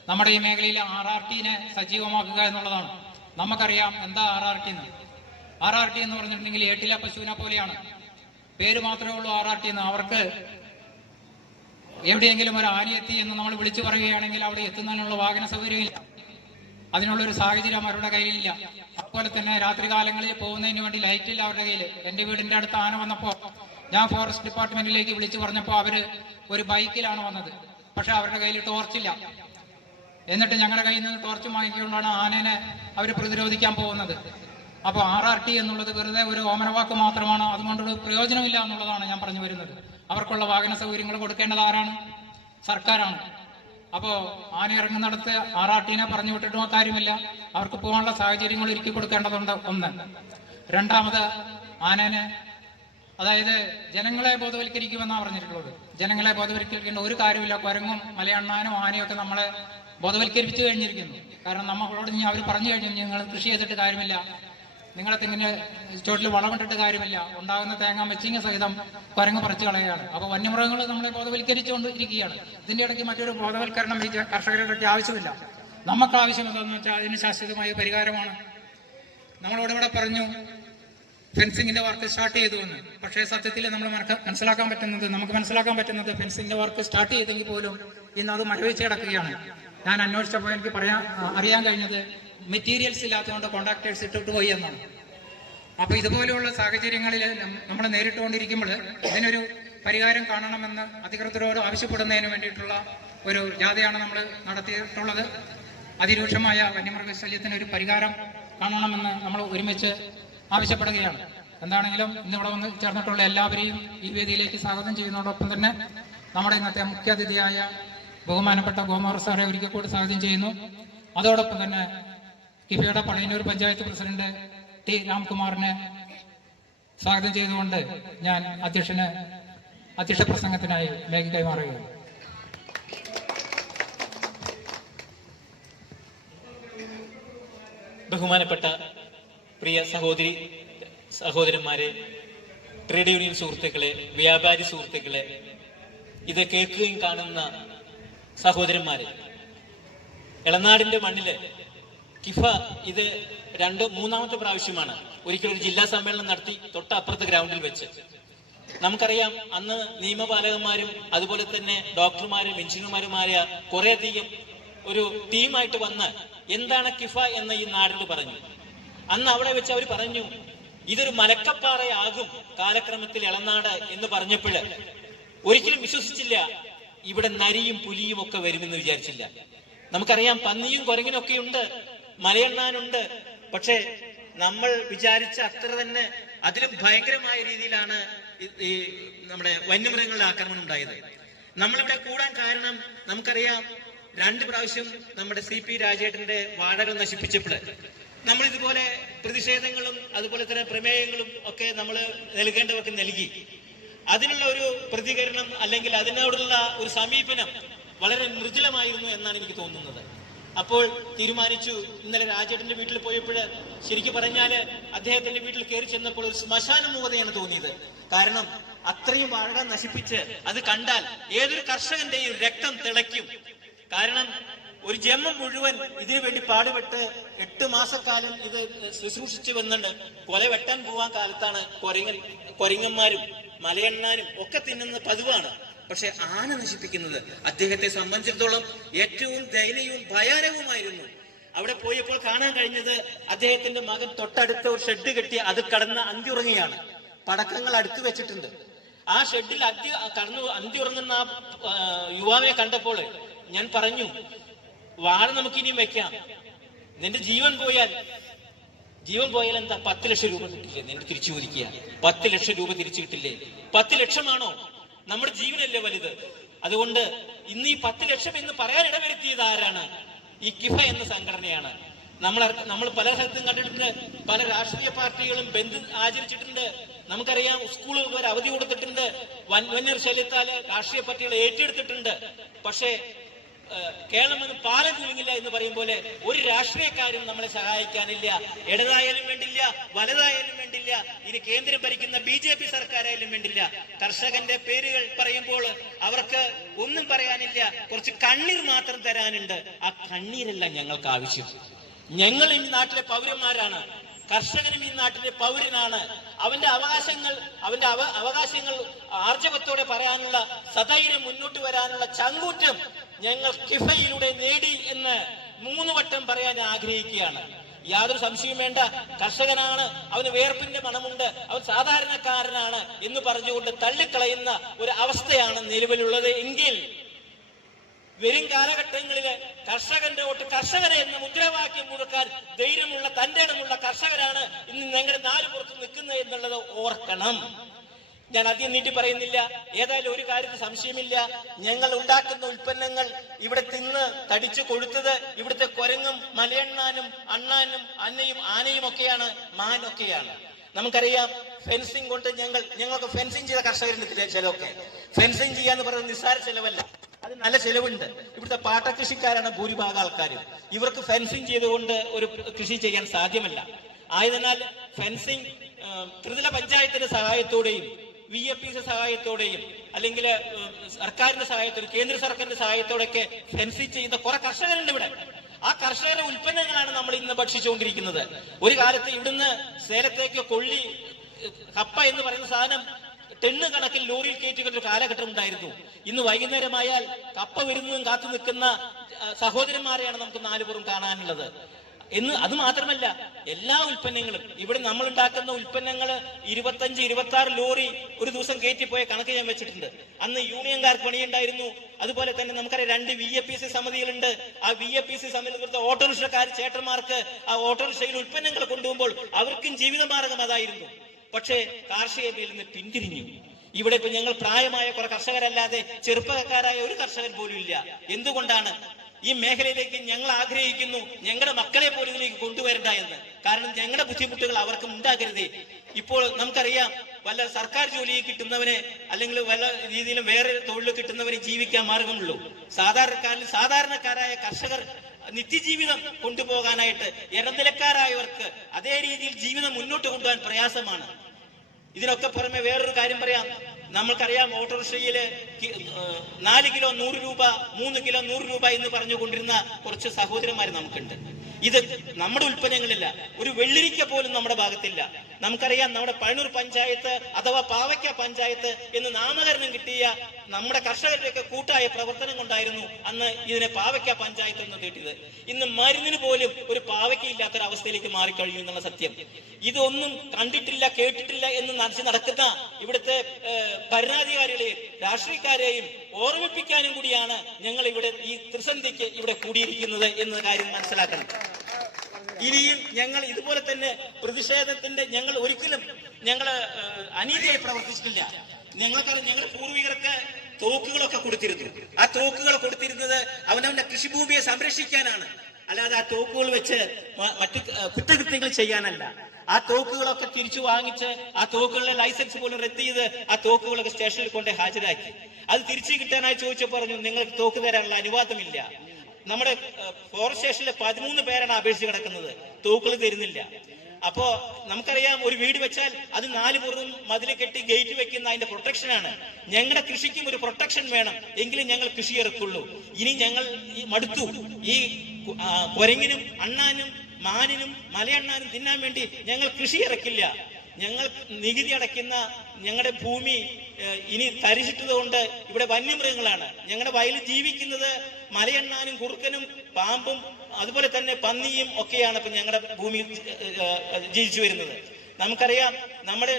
നമ്മുടെ ഈ മേഖലയിലെ RRTനെ സജീവമാക്കുക എന്നുള്ളതാണ്. നമുക്കറിയാം എന്താ RRT എന്ന്. RRT എന്ന് പറഞ്ഞിട്ടുണ്ടെങ്കിൽ ഏട്ടിലെ പശുവിനെ പോലെയാണ്. പേര് മാത്രമേ ഉള്ളൂ RRT എന്ന്. അവർക്ക് എവിടെയെങ്കിലും ഒരു ആനയെത്തി എന്ന് നമ്മൾ വിളിച്ചു പറയുകയാണെങ്കിൽ അവിടെ എത്തുന്നതിനുള്ള വാഹന സൗകര്യമില്ല, അതിനുള്ളൊരു സാഹചര്യം അവരുടെ കയ്യിലില്ല. അതുപോലെ തന്നെ രാത്രികാലങ്ങളിൽ പോകുന്നതിന് വേണ്ടി ലൈറ്റില്ല അവരുടെ കയ്യിൽ. എൻ്റെ വീടിൻ്റെ അടുത്ത് ആന വന്നപ്പോൾ ഞാൻ ഫോറസ്റ്റ് ഡിപ്പാർട്ട്മെന്റിലേക്ക് വിളിച്ചു പറഞ്ഞപ്പോൾ അവര് ഒരു ബൈക്കിലാണ് വന്നത്. പക്ഷെ അവരുടെ കയ്യിൽ ടോർച്ചില്ല. എന്നിട്ട് ഞങ്ങളുടെ കയ്യിൽ നിന്ന് ടോർച്ച് വാങ്ങിക്കൊണ്ടാണ് ആനേനെ അവർ പ്രതിരോധിക്കാൻ പോകുന്നത്. അപ്പോൾ RRT എന്നുള്ളത് വെറുതെ ഒരു ഓമനവാക്ക് മാത്രമാണ്, അതുകൊണ്ടൊരു പ്രയോജനമില്ല എന്നുള്ളതാണ് ഞാൻ പറഞ്ഞു വരുന്നത്. അവർക്കുള്ള വാഹന സൗകര്യങ്ങൾ കൊടുക്കേണ്ടത് ആരാണ്? സർക്കാരാണ്. അപ്പോൾ ആന ഇറങ്ങുന്നിടത്ത് ആറാട്ടിനെ പറഞ്ഞു വിട്ടിട്ടും കാര്യമില്ല, അവർക്ക് പോകാനുള്ള സാഹചര്യങ്ങൾ ഒരുക്കി കൊടുക്കേണ്ടതുണ്ട്. ഒന്ന്. രണ്ടാമത്, ആനനെ അതായത് ജനങ്ങളെ ബോധവൽക്കരിക്കുമെന്നാണ് പറഞ്ഞിട്ടുള്ളത്. ജനങ്ങളെ ബോധവൽക്കരിക്കേണ്ട ഒരു കാര്യമില്ല. കുരങ്ങും മലയണ്ണാനും ആനയും ഒക്കെ നമ്മളെ ബോധവൽക്കരിപ്പിച്ചു കഴിഞ്ഞിരിക്കുന്നു. കാരണം നമ്മളോട് അവർ പറഞ്ഞു കഴിഞ്ഞു, നിങ്ങൾ കൃഷി ചെയ്തിട്ട് കാര്യമില്ല, നിങ്ങളെ തെങ്ങിന് ചോട്ടിൽ വളമിട്ടിട്ട് കാര്യമില്ല, ഉണ്ടാകുന്ന തേങ്ങ മെച്ചിങ്ങ സഹിതം കുരങ്ങ് പറിച്ചു കളയുകയാണ്. അപ്പോൾ വന്യമൃഗങ്ങൾ നമ്മളെ ബോധവൽക്കരിച്ചുകൊണ്ടിരിക്കുകയാണ്. ഇതിൻ്റെ ഇടയ്ക്ക് മറ്റൊരു ബോധവൽക്കരണം ഈ കർഷകരുടെ ഇടയ്ക്ക് ആവശ്യമില്ല. നമുക്ക് ആവശ്യം എന്താണെന്ന് വെച്ചാൽ അതിന് ശാശ്വതമായ പരിഹാരമാണ്. നമ്മളോട് ഇവിടെ പറഞ്ഞു ഫെൻസിങ്ങിന്റെ വർക്ക് സ്റ്റാർട്ട് ചെയ്തു എന്ന്. പക്ഷേ സത്യത്തിൽ നമ്മൾ നമുക്ക് മനസ്സിലാക്കാൻ പറ്റുന്നത് ഫെൻസിങ്ങിന്റെ വർക്ക് സ്റ്റാർട്ട് ചെയ്തെങ്കിൽ പോലും ഇന്ന് അത് മരവിച്ച് കിടക്കുകയാണ്. ഞാൻ അന്വേഷിച്ചപ്പോൾ എനിക്ക് അറിയാൻ കഴിഞ്ഞത് മെറ്റീരിയൽസ് ഇല്ലാത്തതുകൊണ്ട് കോൺട്രാക്ടേഴ്സ് ഇട്ടിട്ട് പോയി എന്നാണ്. അപ്പോൾ ഇതുപോലെയുള്ള സാഹചര്യങ്ങളിൽ നമ്മൾ നേരിട്ടുകൊണ്ടിരിക്കുമ്പോൾ ഇതിനൊരു പരിഹാരം കാണണമെന്ന് അധികൃതരോട് ആവശ്യപ്പെടുന്നതിന് വേണ്ടിയിട്ടുള്ള ഒരു ജാഥയാണ് നമ്മൾ നടത്തിയിട്ടുള്ളത്. അതിരൂക്ഷമായ വന്യമൃഗശല്യത്തിന് ഒരു പരിഹാരം കാണണമെന്ന് നമ്മൾ ഒരുമിച്ച് ആവശ്യപ്പെടുകയാണ്. എന്താണെങ്കിലും ഇന്നിവിടെ വന്ന് ചേർന്നിട്ടുള്ള എല്ലാവരെയും ഈ വേദിയിലേക്ക് സ്വാഗതം ചെയ്യുന്നതോടൊപ്പം തന്നെ നമ്മുടെ ഇന്നത്തെ മുഖ്യാതിഥിയായ ബഹുമാനപ്പെട്ട ഗോമോർ സാറെ ഒരിക്കൽ കൂടി സ്വാഗതം ചെയ്യുന്നു. അതോടൊപ്പം തന്നെ കിഫയുടെ പഴയന്നൂർ പഞ്ചായത്ത് പ്രസിഡന്റ് ടി രാംകുമാറിനെ സ്വാഗതം ചെയ്തുകൊണ്ട് ഞാൻ അധ്യക്ഷ പ്രസംഗത്തിനായി മേഖല കൈമാറുകയാണ്. ബഹുമാനപ്പെട്ട പ്രിയ സഹോദരന്മാരെ, ട്രേഡ് യൂണിയൻ സുഹൃത്തുക്കളെ, വ്യാപാരി സുഹൃത്തുക്കളെ, ഇത് കേൾക്കുകയും കാണുന്ന സഹോദരന്മാരെ, എളനാടിന്റെ മണ്ണില് കിഫ ഇത് മൂന്നാമത്തെ പ്രാവശ്യമാണ് ഒരിക്കലൊരു ജില്ലാ സമ്മേളനം നടത്തി തൊട്ടപ്പുറത്തെ ഗ്രൗണ്ടിൽ വെച്ച്. നമുക്കറിയാം, അന്ന് നിയമപാലകന്മാരും അതുപോലെ തന്നെ ഡോക്ടർമാരും എഞ്ചിനീയർമാരുമായ കുറേയധികം ഒരു ടീമായിട്ട് വന്ന് എന്താണ് കിഫ എന്ന് ഈ നാടിന് പറഞ്ഞു. അന്ന് അവിടെ വെച്ച് അവർ പറഞ്ഞു ഇതൊരു മലക്കപ്പാറയാകും കാലക്രമത്തിൽ എളനാട് എന്ന് പറഞ്ഞപ്പോൾ ഒരിക്കലും വിശ്വസിച്ചില്ല. ഇവിടെ നരിയും പുലിയും ഒക്കെ വരുമെന്ന് വിചാരിച്ചില്ല. നമുക്കറിയാം, പന്നിയും കുരങ്ങിനും ഒക്കെ ഉണ്ട്, മലയണ്ണാനുണ്ട്. പക്ഷെ നമ്മൾ വിചാരിച്ച അത്ര തന്നെ അതിലും ഭയങ്കരമായ രീതിയിലാണ് ഈ നമ്മുടെ വന്യമൃഗങ്ങളുടെ ആക്രമണം ഉണ്ടായത്. നമ്മളിവിടെ കൂടാൻ കാരണം നമുക്കറിയാം, 2 പ്രാവശ്യം നമ്മുടെ CP രാജേട്ടന്റെ വാഴകൾ നശിപ്പിച്ചപ്പോൾ നമ്മൾ ഇതുപോലെ പ്രതിഷേധങ്ങളും അതുപോലെ തന്നെ പ്രമേയങ്ങളും ഒക്കെ നമ്മൾ നൽകേണ്ടവർക്ക് നൽകി. അതിനുള്ള ഒരു പ്രതികരണം അല്ലെങ്കിൽ അതിനോടുള്ള ഒരു സമീപനം വളരെ മൃദുലമായിരുന്നു എന്നാണ് എനിക്ക് തോന്നുന്നത്. അപ്പോൾ തീരുമാനിച്ചു, ഇന്നലെ രാജേട്ടന്റെ വീട്ടിൽ പോയപ്പോൾ ശരിക്കും പറഞ്ഞാല് അദ്ദേഹത്തിന്റെ വീട്ടിൽ കയറി ചെന്നപ്പോൾ ഒരു ശ്മശാന മൂകതയാണ് തോന്നിയത്. കാരണം അത്രയും വാഴ നശിപ്പിച്ച് അത് കണ്ടാൽ ഏതൊരു കർഷകന്റെയും രക്തം തിളയ്ക്കും. കാരണം ഒരു ജന്മം മുഴുവൻ ഇതിനു വേണ്ടി പാടുപെട്ട് 8 മാസക്കാലം ഇത് ശുശ്രൂഷിച്ചു വന്നിട്ട് കൊല വെട്ടാൻ പോവാൻ കാലത്താണ് കൊരങ്ങന്മാരും മലയണ്ണാനും ഒക്കെ തിന്നുന്ന പതിവാണ്. പക്ഷെ ആന നശിപ്പിക്കുന്നത് അദ്ദേഹത്തെ സംബന്ധിച്ചിടത്തോളം ഏറ്റവും ദയനീയവും ഭയാനകവുമായിരുന്നു. അവിടെ പോയപ്പോൾ കാണാൻ കഴിഞ്ഞത് അദ്ദേഹത്തിന്റെ മകൻ തൊട്ടടുത്ത ഒരു ഷെഡ് കെട്ടി അത് കടന്ന് അന്തിയുറങ്ങിയാണ്. പടക്കങ്ങൾ അടുത്തു വെച്ചിട്ടുണ്ട്. ആ ഷെഡിൽ അന്തിയുറങ്ങുന്ന ആ യുവാവിനെ കണ്ടപ്പോൾ ഞാൻ പറഞ്ഞു, വാഴ നമുക്കിനിയും വെക്കാം, നിന്റെ ജീവൻ പോയാൽ എന്താ 10 ലക്ഷം രൂപ കിട്ടില്ലേ? നിന്റെ തിരിച്ചു ചോദിക്കുക, 10 ലക്ഷം രൂപ തിരിച്ചു കിട്ടില്ലേ? 10 ലക്ഷമാണോ? നമ്മുടെ ജീവനല്ലേ വലുത്. അതുകൊണ്ട് ഇന്ന് ഈ 10 ലക്ഷം എന്ന് പറയാൻ ഇടവരുത്തിയത് ആരാണ്? ഈ കിഫ എന്ന സംഘടനയാണ്. നമ്മൾ പല സ്ഥലത്തും കണ്ടിട്ടുണ്ട്, പല രാഷ്ട്രീയ പാർട്ടികളും ബന്ദ് ആചരിച്ചിട്ടുണ്ട്. നമുക്കറിയാം, സ്കൂളുകൾക്ക് ഒരു അവധി കൊടുത്തിട്ടുണ്ട്, വന്യശല്യത്താല് രാഷ്ട്രീയ പാർട്ടികൾ ഏറ്റെടുത്തിട്ടുണ്ട്. പക്ഷേ കേരളം എന്ന് പാലം കുലുങ്ങില്ല എന്ന് പറയും പോലെ ഒരു രാഷ്ട്രീയക്കാരും നമ്മളെ സഹായിക്കാനില്ല. ഇടതായാലും വേണ്ടില്ല, വലതായാലും വേണ്ടില്ല, ഇനി കേന്ദ്രം ഭരിക്കുന്ന BJP സർക്കാരായാലും വേണ്ടില്ല. കർഷകന്റെ പേരുകൾ പറയുമ്പോൾ അവർക്ക് ഒന്നും പറയാനില്ല, കുറച്ച് കണ്ണീർ മാത്രം തരാനുണ്ട്. ആ കണ്ണീരല്ല ഞങ്ങൾക്ക് ആവശ്യം. ഞങ്ങൾ ഈ നാട്ടിലെ പൗരന്മാരാണ്, കർഷകനും ഈ നാട്ടിലെ പൗരനാണ്. അവന്റെ അവകാശങ്ങൾ ആർജവത്തോടെ പറയാനുള്ള, സധൈര്യം മുന്നോട്ട് വരാനുള്ള ചങ്കൂറ്റം ഞങ്ങൾ കിഫയിലൂടെ നേടി എന്ന് 3 വട്ടം പറയാൻ ആഗ്രഹിക്കുകയാണ്. യാതൊരു സംശയവും വേണ്ട, കർഷകനാണ്, അവന് വേർപ്പിന്റെ മണമുണ്ട്, അവൻ സാധാരണക്കാരനാണ് എന്ന് പറഞ്ഞുകൊണ്ട് തള്ളിക്കളയുന്ന ഒരു അവസ്ഥയാണ് നിലവിലുള്ളത്. എങ്കിൽ വരും കാലഘട്ടങ്ങളില് കർഷകന്റെ വോട്ട് കർഷകനെ എന്ന മുദ്രാവാക്യം മുഴക്കാൻ ധൈര്യമുള്ള, തന്റെ ഇടമുള്ള കർഷകരാണ് ഇന്ന് ഞങ്ങളുടെ നാല് പുറത്ത് നിൽക്കുന്നത് എന്നുള്ളത് ഓർക്കണം. ഞാൻ അധികം നീട്ടി പറയുന്നില്ല. ഏതായാലും ഒരു കാര്യത്തിൽ സംശയമില്ല, ഞങ്ങൾ ഉണ്ടാക്കുന്ന ഉൽപ്പന്നങ്ങൾ ഇവിടെ തിന്ന് തടിച്ചു കൊഴുത്തത് ഇവിടുത്തെ കുരങ്ങും മലയണ്ണാനും അണ്ണാനും അന്നയും ആനയും ഒക്കെയാണ്, മാനൊക്കെയാണ്. നമുക്കറിയാം ഫെൻസിങ് കൊണ്ട് ഞങ്ങൾക്ക് ഫെൻസിങ് ചെയ്ത കർഷകരുണ്ട് ചിലവൊക്കെ. ഫെൻസിങ് ചെയ്യാന്ന് പറയുന്നത് നിസ്സാര ചെലവല്ല, അത് നല്ല ചെലവുണ്ട്. ഇവിടുത്തെ പാട്ടകൃഷിക്കാരാണ് ഭൂരിഭാഗം ആൾക്കാരും. ഇവർക്ക് ഫെൻസിങ് ചെയ്തുകൊണ്ട് ഒരു കൃഷി ചെയ്യാൻ സാധ്യമല്ല. ആയതിനാൽ ഫെൻസിങ് ത്രിതല പഞ്ചായത്തിന്റെ സഹായത്തോടെയും VAPC സഹായത്തോടെയും അല്ലെങ്കിൽ സർക്കാരിന്റെ സഹായത്തോടെ, കേന്ദ്ര സർക്കാരിന്റെ സഹായത്തോടെയൊക്കെ ഫെൻസിങ് ചെയ്യുന്ന കുറെ കർഷകരുണ്ട് ഇവിടെ. ആ കർഷകരുടെ ഉൽപ്പന്നങ്ങളാണ് നമ്മൾ ഇന്ന് ഭക്ഷിച്ചുകൊണ്ടിരിക്കുന്നത്. ഒരു കാലത്ത് ഇവിടുന്ന് സേലത്തേക്ക് കൊള്ളി കപ്പ എന്ന് പറയുന്ന സാധനം ടെണ്ണ് കണക്കിൽ ലോറിയിൽ കയറ്റിക്കുന്ന ഒരു കാലഘട്ടം ഉണ്ടായിരുന്നു. ഇന്ന് വൈകുന്നേരമായാൽ കപ്പ വരുന്നതും കാത്തു നിൽക്കുന്ന സഹോദരന്മാരെയാണ് നമുക്ക് നാലുപുറം കാണാനുള്ളത്. അത് മാത്രമല്ല, എല്ലാ ഉൽപ്പന്നങ്ങളും ഇവിടെ നമ്മൾ ഉണ്ടാക്കുന്ന ഉൽപ്പന്നങ്ങൾ 25-26 ലോറി ഒരു ദിവസം കയറ്റിപ്പോയ കണക്ക് ഞാൻ വെച്ചിട്ടുണ്ട്. അന്ന് യൂണിയൻകാർക്ക് പണിയുണ്ടായിരുന്നു. അതുപോലെ തന്നെ നമുക്കറിയാം 2 VAPC സമിതികളുണ്ട്. ആ VAPC സമിതി ഓട്ടോറിക്ഷക്കാർ ചേട്ടന്മാർക്ക് ആ ഓട്ടോറിക്ഷയിൽ ഉൽപ്പന്നങ്ങൾ കൊണ്ടുപോകുമ്പോൾ അവർക്കും ജീവിതമാർഗം അതായിരുന്നു. പക്ഷേ കാർഷിക മേഖലയിൽ നിന്ന് പിന്തിരിഞ്ഞു. ഇവിടെ ഇപ്പൊ ഞങ്ങൾ പ്രായമായ കുറെ കർഷകരല്ലാതെ ചെറുപ്പക്കാരായ ഒരു കർഷകർ പോലും ഇല്ല. എന്തുകൊണ്ടാണ്? ഈ മേഖലയിലേക്ക് ഞങ്ങൾ ആഗ്രഹിക്കുന്നു ഞങ്ങളുടെ മക്കളെ പോലും ഇതിലേക്ക് കൊണ്ടുവരണ്ട എന്ന്. കാരണം ഞങ്ങളുടെ ബുദ്ധിമുട്ടുകൾ അവർക്കും ഉണ്ടാകരുതേ. ഇപ്പോൾ നമുക്കറിയാം, വല്ല സർക്കാർ ജോലി കിട്ടുന്നവനെ അല്ലെങ്കിൽ വല്ല രീതിയിലും വേറെ തൊഴിൽ കിട്ടുന്നവനെ ജീവിക്കാൻ മാർഗമുള്ളൂ. സാധാരണക്കാരായ കർഷകർ നിത്യജീവിതം കൊണ്ടുപോകാനായിട്ട് ഇടനിലക്കാരായവർക്ക് അതേ രീതിയിൽ ജീവിതം മുന്നോട്ട് കൊണ്ടുപോകാൻ പ്രയാസമാണ്. ഇതിനൊക്കെ പുറമെ വേറൊരു കാര്യം പറയാം. നമ്മൾക്കറിയാം, ഓട്ടോറിക്ഷയില് 4 കിലോ 100 രൂപ, 3 കിലോ 100 രൂപ എന്ന് പറഞ്ഞുകൊണ്ടിരുന്ന കുറച്ച് സഹോദരന്മാർ നമുക്കുണ്ട്. ഇത് നമ്മുടെ ഉൽപ്പന്നങ്ങളില്ല, ഒരു വെള്ളിരിക്ക പോലും നമ്മുടെ ഭാഗത്തില്ല. നമുക്കറിയാം, നമ്മുടെ പഴനൂർ പഞ്ചായത്ത് അഥവാ പാവയ്ക്ക പഞ്ചായത്ത് എന്ന് നാമകരണം കിട്ടിയ നമ്മുടെ കർഷകരുടെയൊക്കെ കൂട്ടായ പ്രവർത്തനം കൊണ്ടായിരുന്നു അന്ന് ഇതിനെ പാവയ്ക്ക പഞ്ചായത്ത് എന്ന് കേട്ടത്. ഇന്ന് മരുന്നിന് പോലും ഒരു പാവയ്ക്ക ഇല്ലാത്തൊരവസ്ഥയിലേക്ക് മാറിക്കഴിഞ്ഞു എന്നുള്ള സത്യം. ഇതൊന്നും കണ്ടിട്ടില്ല കേട്ടിട്ടില്ല എന്ന് നടക്കുന്ന ഇവിടുത്തെ ഭരണാധികാരികളെയും രാഷ്ട്രീയക്കാരെയും ഓർമ്മിപ്പിക്കാനും കൂടിയാണ് ഞങ്ങൾ ഇവിടെ ഈ ത്രിസന്ധിക്ക് ഇവിടെ കൂടിയിരിക്കുന്നത് എന്ന കാര്യം മനസ്സിലാക്കണം. ഇനിയും ഞങ്ങൾ ഇതുപോലെ തന്നെ പ്രതിഷേധത്തിന്റെ ഞങ്ങൾ ഒരിക്കലും അനീതിയായി പ്രവർത്തിച്ചിട്ടില്ല. ഞങ്ങൾക്കറിയാം, ഞങ്ങളുടെ പൂർവികർക്ക് തോക്കുകളൊക്കെ കൊടുത്തിരുന്നു. ആ തോക്കുകൾ കൊടുത്തിരുന്നത് അവനവന്റെ കൃഷിഭൂമിയെ സംരക്ഷിക്കാനാണ്, അല്ലാതെ ആ തോക്കുകൾ വെച്ച് മറ്റു കുറ്റകൃത്യങ്ങൾ ചെയ്യാനല്ല. ആ തോക്കുകളൊക്കെ തിരിച്ചു വാങ്ങിച്ച് ആ തോക്കുകളുടെ ലൈസൻസ് പോലും റദ്ദ് ചെയ്ത് ആ തോക്കുകളൊക്കെ സ്റ്റേഷനിൽ കൊണ്ട് ഹാജരാക്കി. അത് തിരിച്ചു കിട്ടാനായി ചോദിച്ചു പറഞ്ഞു നിങ്ങൾക്ക് തോക്ക് തരാനുള്ള അനുവാദമില്ല. നമ്മുടെ ഫോറസ്റ്റ് സ്റ്റേഷനിലെ 13 പേരാണ് അപേക്ഷിച്ച് കിടക്കുന്നത്, തോക്കുകൾ തരുന്നില്ല. അപ്പോ നമുക്കറിയാം, ഒരു വീട് വെച്ചാൽ അത് 4 പുറം മതിൽ കെട്ടി ഗേറ്റ് വെക്കുന്ന അതിന്റെ പ്രൊട്ടക്ഷനാണ്. ഞങ്ങളുടെ കൃഷിക്കും ഒരു പ്രൊട്ടക്ഷൻ വേണം, എങ്കിലും ഞങ്ങൾ കൃഷി ഇറക്കുള്ളൂ. ഇനി ഞങ്ങൾ മടുത്തു. ഈ കുരങ്ങിനും അണ്ണാനും മാനിനും മലയണ്ണാനും തിന്നാൻ വേണ്ടി ഞങ്ങൾ കൃഷി ഇറക്കില്ല. ഞങ്ങൾ നികുതി അടയ്ക്കുന്ന ഞങ്ങളുടെ ഭൂമി ഇനി തരിച്ചിട്ടത് കൊണ്ട് ഇവിടെ വന്യമൃഗങ്ങളാണ്. ഞങ്ങളുടെ വയലിൽ ജീവിക്കുന്നത് മലയണ്ണാനും കുറുക്കനും പാമ്പും അതുപോലെ തന്നെ പന്നിയും ഒക്കെയാണ് ഇപ്പൊ ഞങ്ങളുടെ ഭൂമിയിൽ ജീവിച്ചു വരുന്നത്. നമുക്കറിയാം, നമ്മുടെ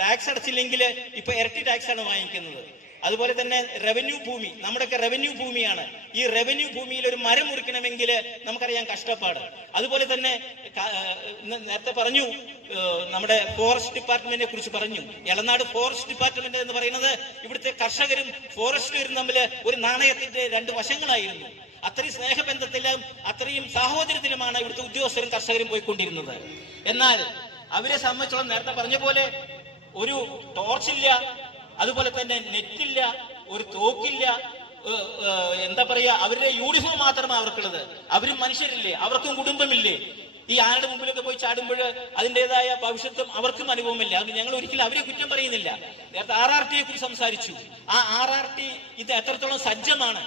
ടാക്സ് അടച്ചില്ലെങ്കിൽ ഇപ്പൊ ഇരട്ടി ടാക്സ് ആണ് വാങ്ങിക്കുന്നത്. അതുപോലെ തന്നെ റവന്യൂ ഭൂമി, നമ്മുടെയൊക്കെ റവന്യൂ ഭൂമിയാണ്. ഈ റവന്യൂ ഭൂമിയിൽ ഒരു മരം മുറിക്കണമെങ്കിൽ നമുക്കറിയാം കഷ്ടപ്പാട്. അതുപോലെ തന്നെ നേരത്തെ പറഞ്ഞു, നമ്മുടെ ഫോറസ്റ്റ് ഡിപ്പാർട്ട്മെന്റിനെ കുറിച്ച് പറഞ്ഞു. എളനാട് ഫോറസ്റ്റ് ഡിപ്പാർട്ട്മെന്റ് എന്ന് പറയുന്നത് ഇവിടുത്തെ കർഷകരും ഫോറസ്റ്റുകാരും തമ്മിൽ ഒരു നാണയത്തിന്റെ 2 വശങ്ങളായിരുന്നു. അത്രയും സ്നേഹബന്ധത്തിലും അത്രയും സാഹോദര്യത്തിലുമാണ് ഇവിടുത്തെ ഉദ്യോഗസ്ഥരും കർഷകരും പോയിക്കൊണ്ടിരുന്നത്. എന്നാൽ അവരെ സംബന്ധിച്ചോളം നേരത്തെ പറഞ്ഞ പോലെ ഒരു ടോർച്ചില്ല, അതുപോലെ തന്നെ നെറ്റില്ല, ഒരു തോക്കില്ല, എന്താ പറയാ, അവരുടെ യൂണിഫോം മാത്രമാണ് അവർക്കുള്ളത്. അവരും മനുഷ്യരില്ലേ, അവർക്കും കുടുംബമില്ലേ? ഈ ആരുടെ മുമ്പിലൊക്കെ പോയി ചാടുമ്പോൾ അതിൻ്റെതായ ഭവിഷ്യത്തും അവർക്കും അനുഭവമില്ല. അത് ഞങ്ങൾ ഒരിക്കലും അവരെ കുറ്റം പറയുന്നില്ല. നേരത്തെ RRTയെ കുറിച്ച് സംസാരിച്ചു. ആ RRT ഇത് എത്രത്തോളം സജ്ജമാണ്.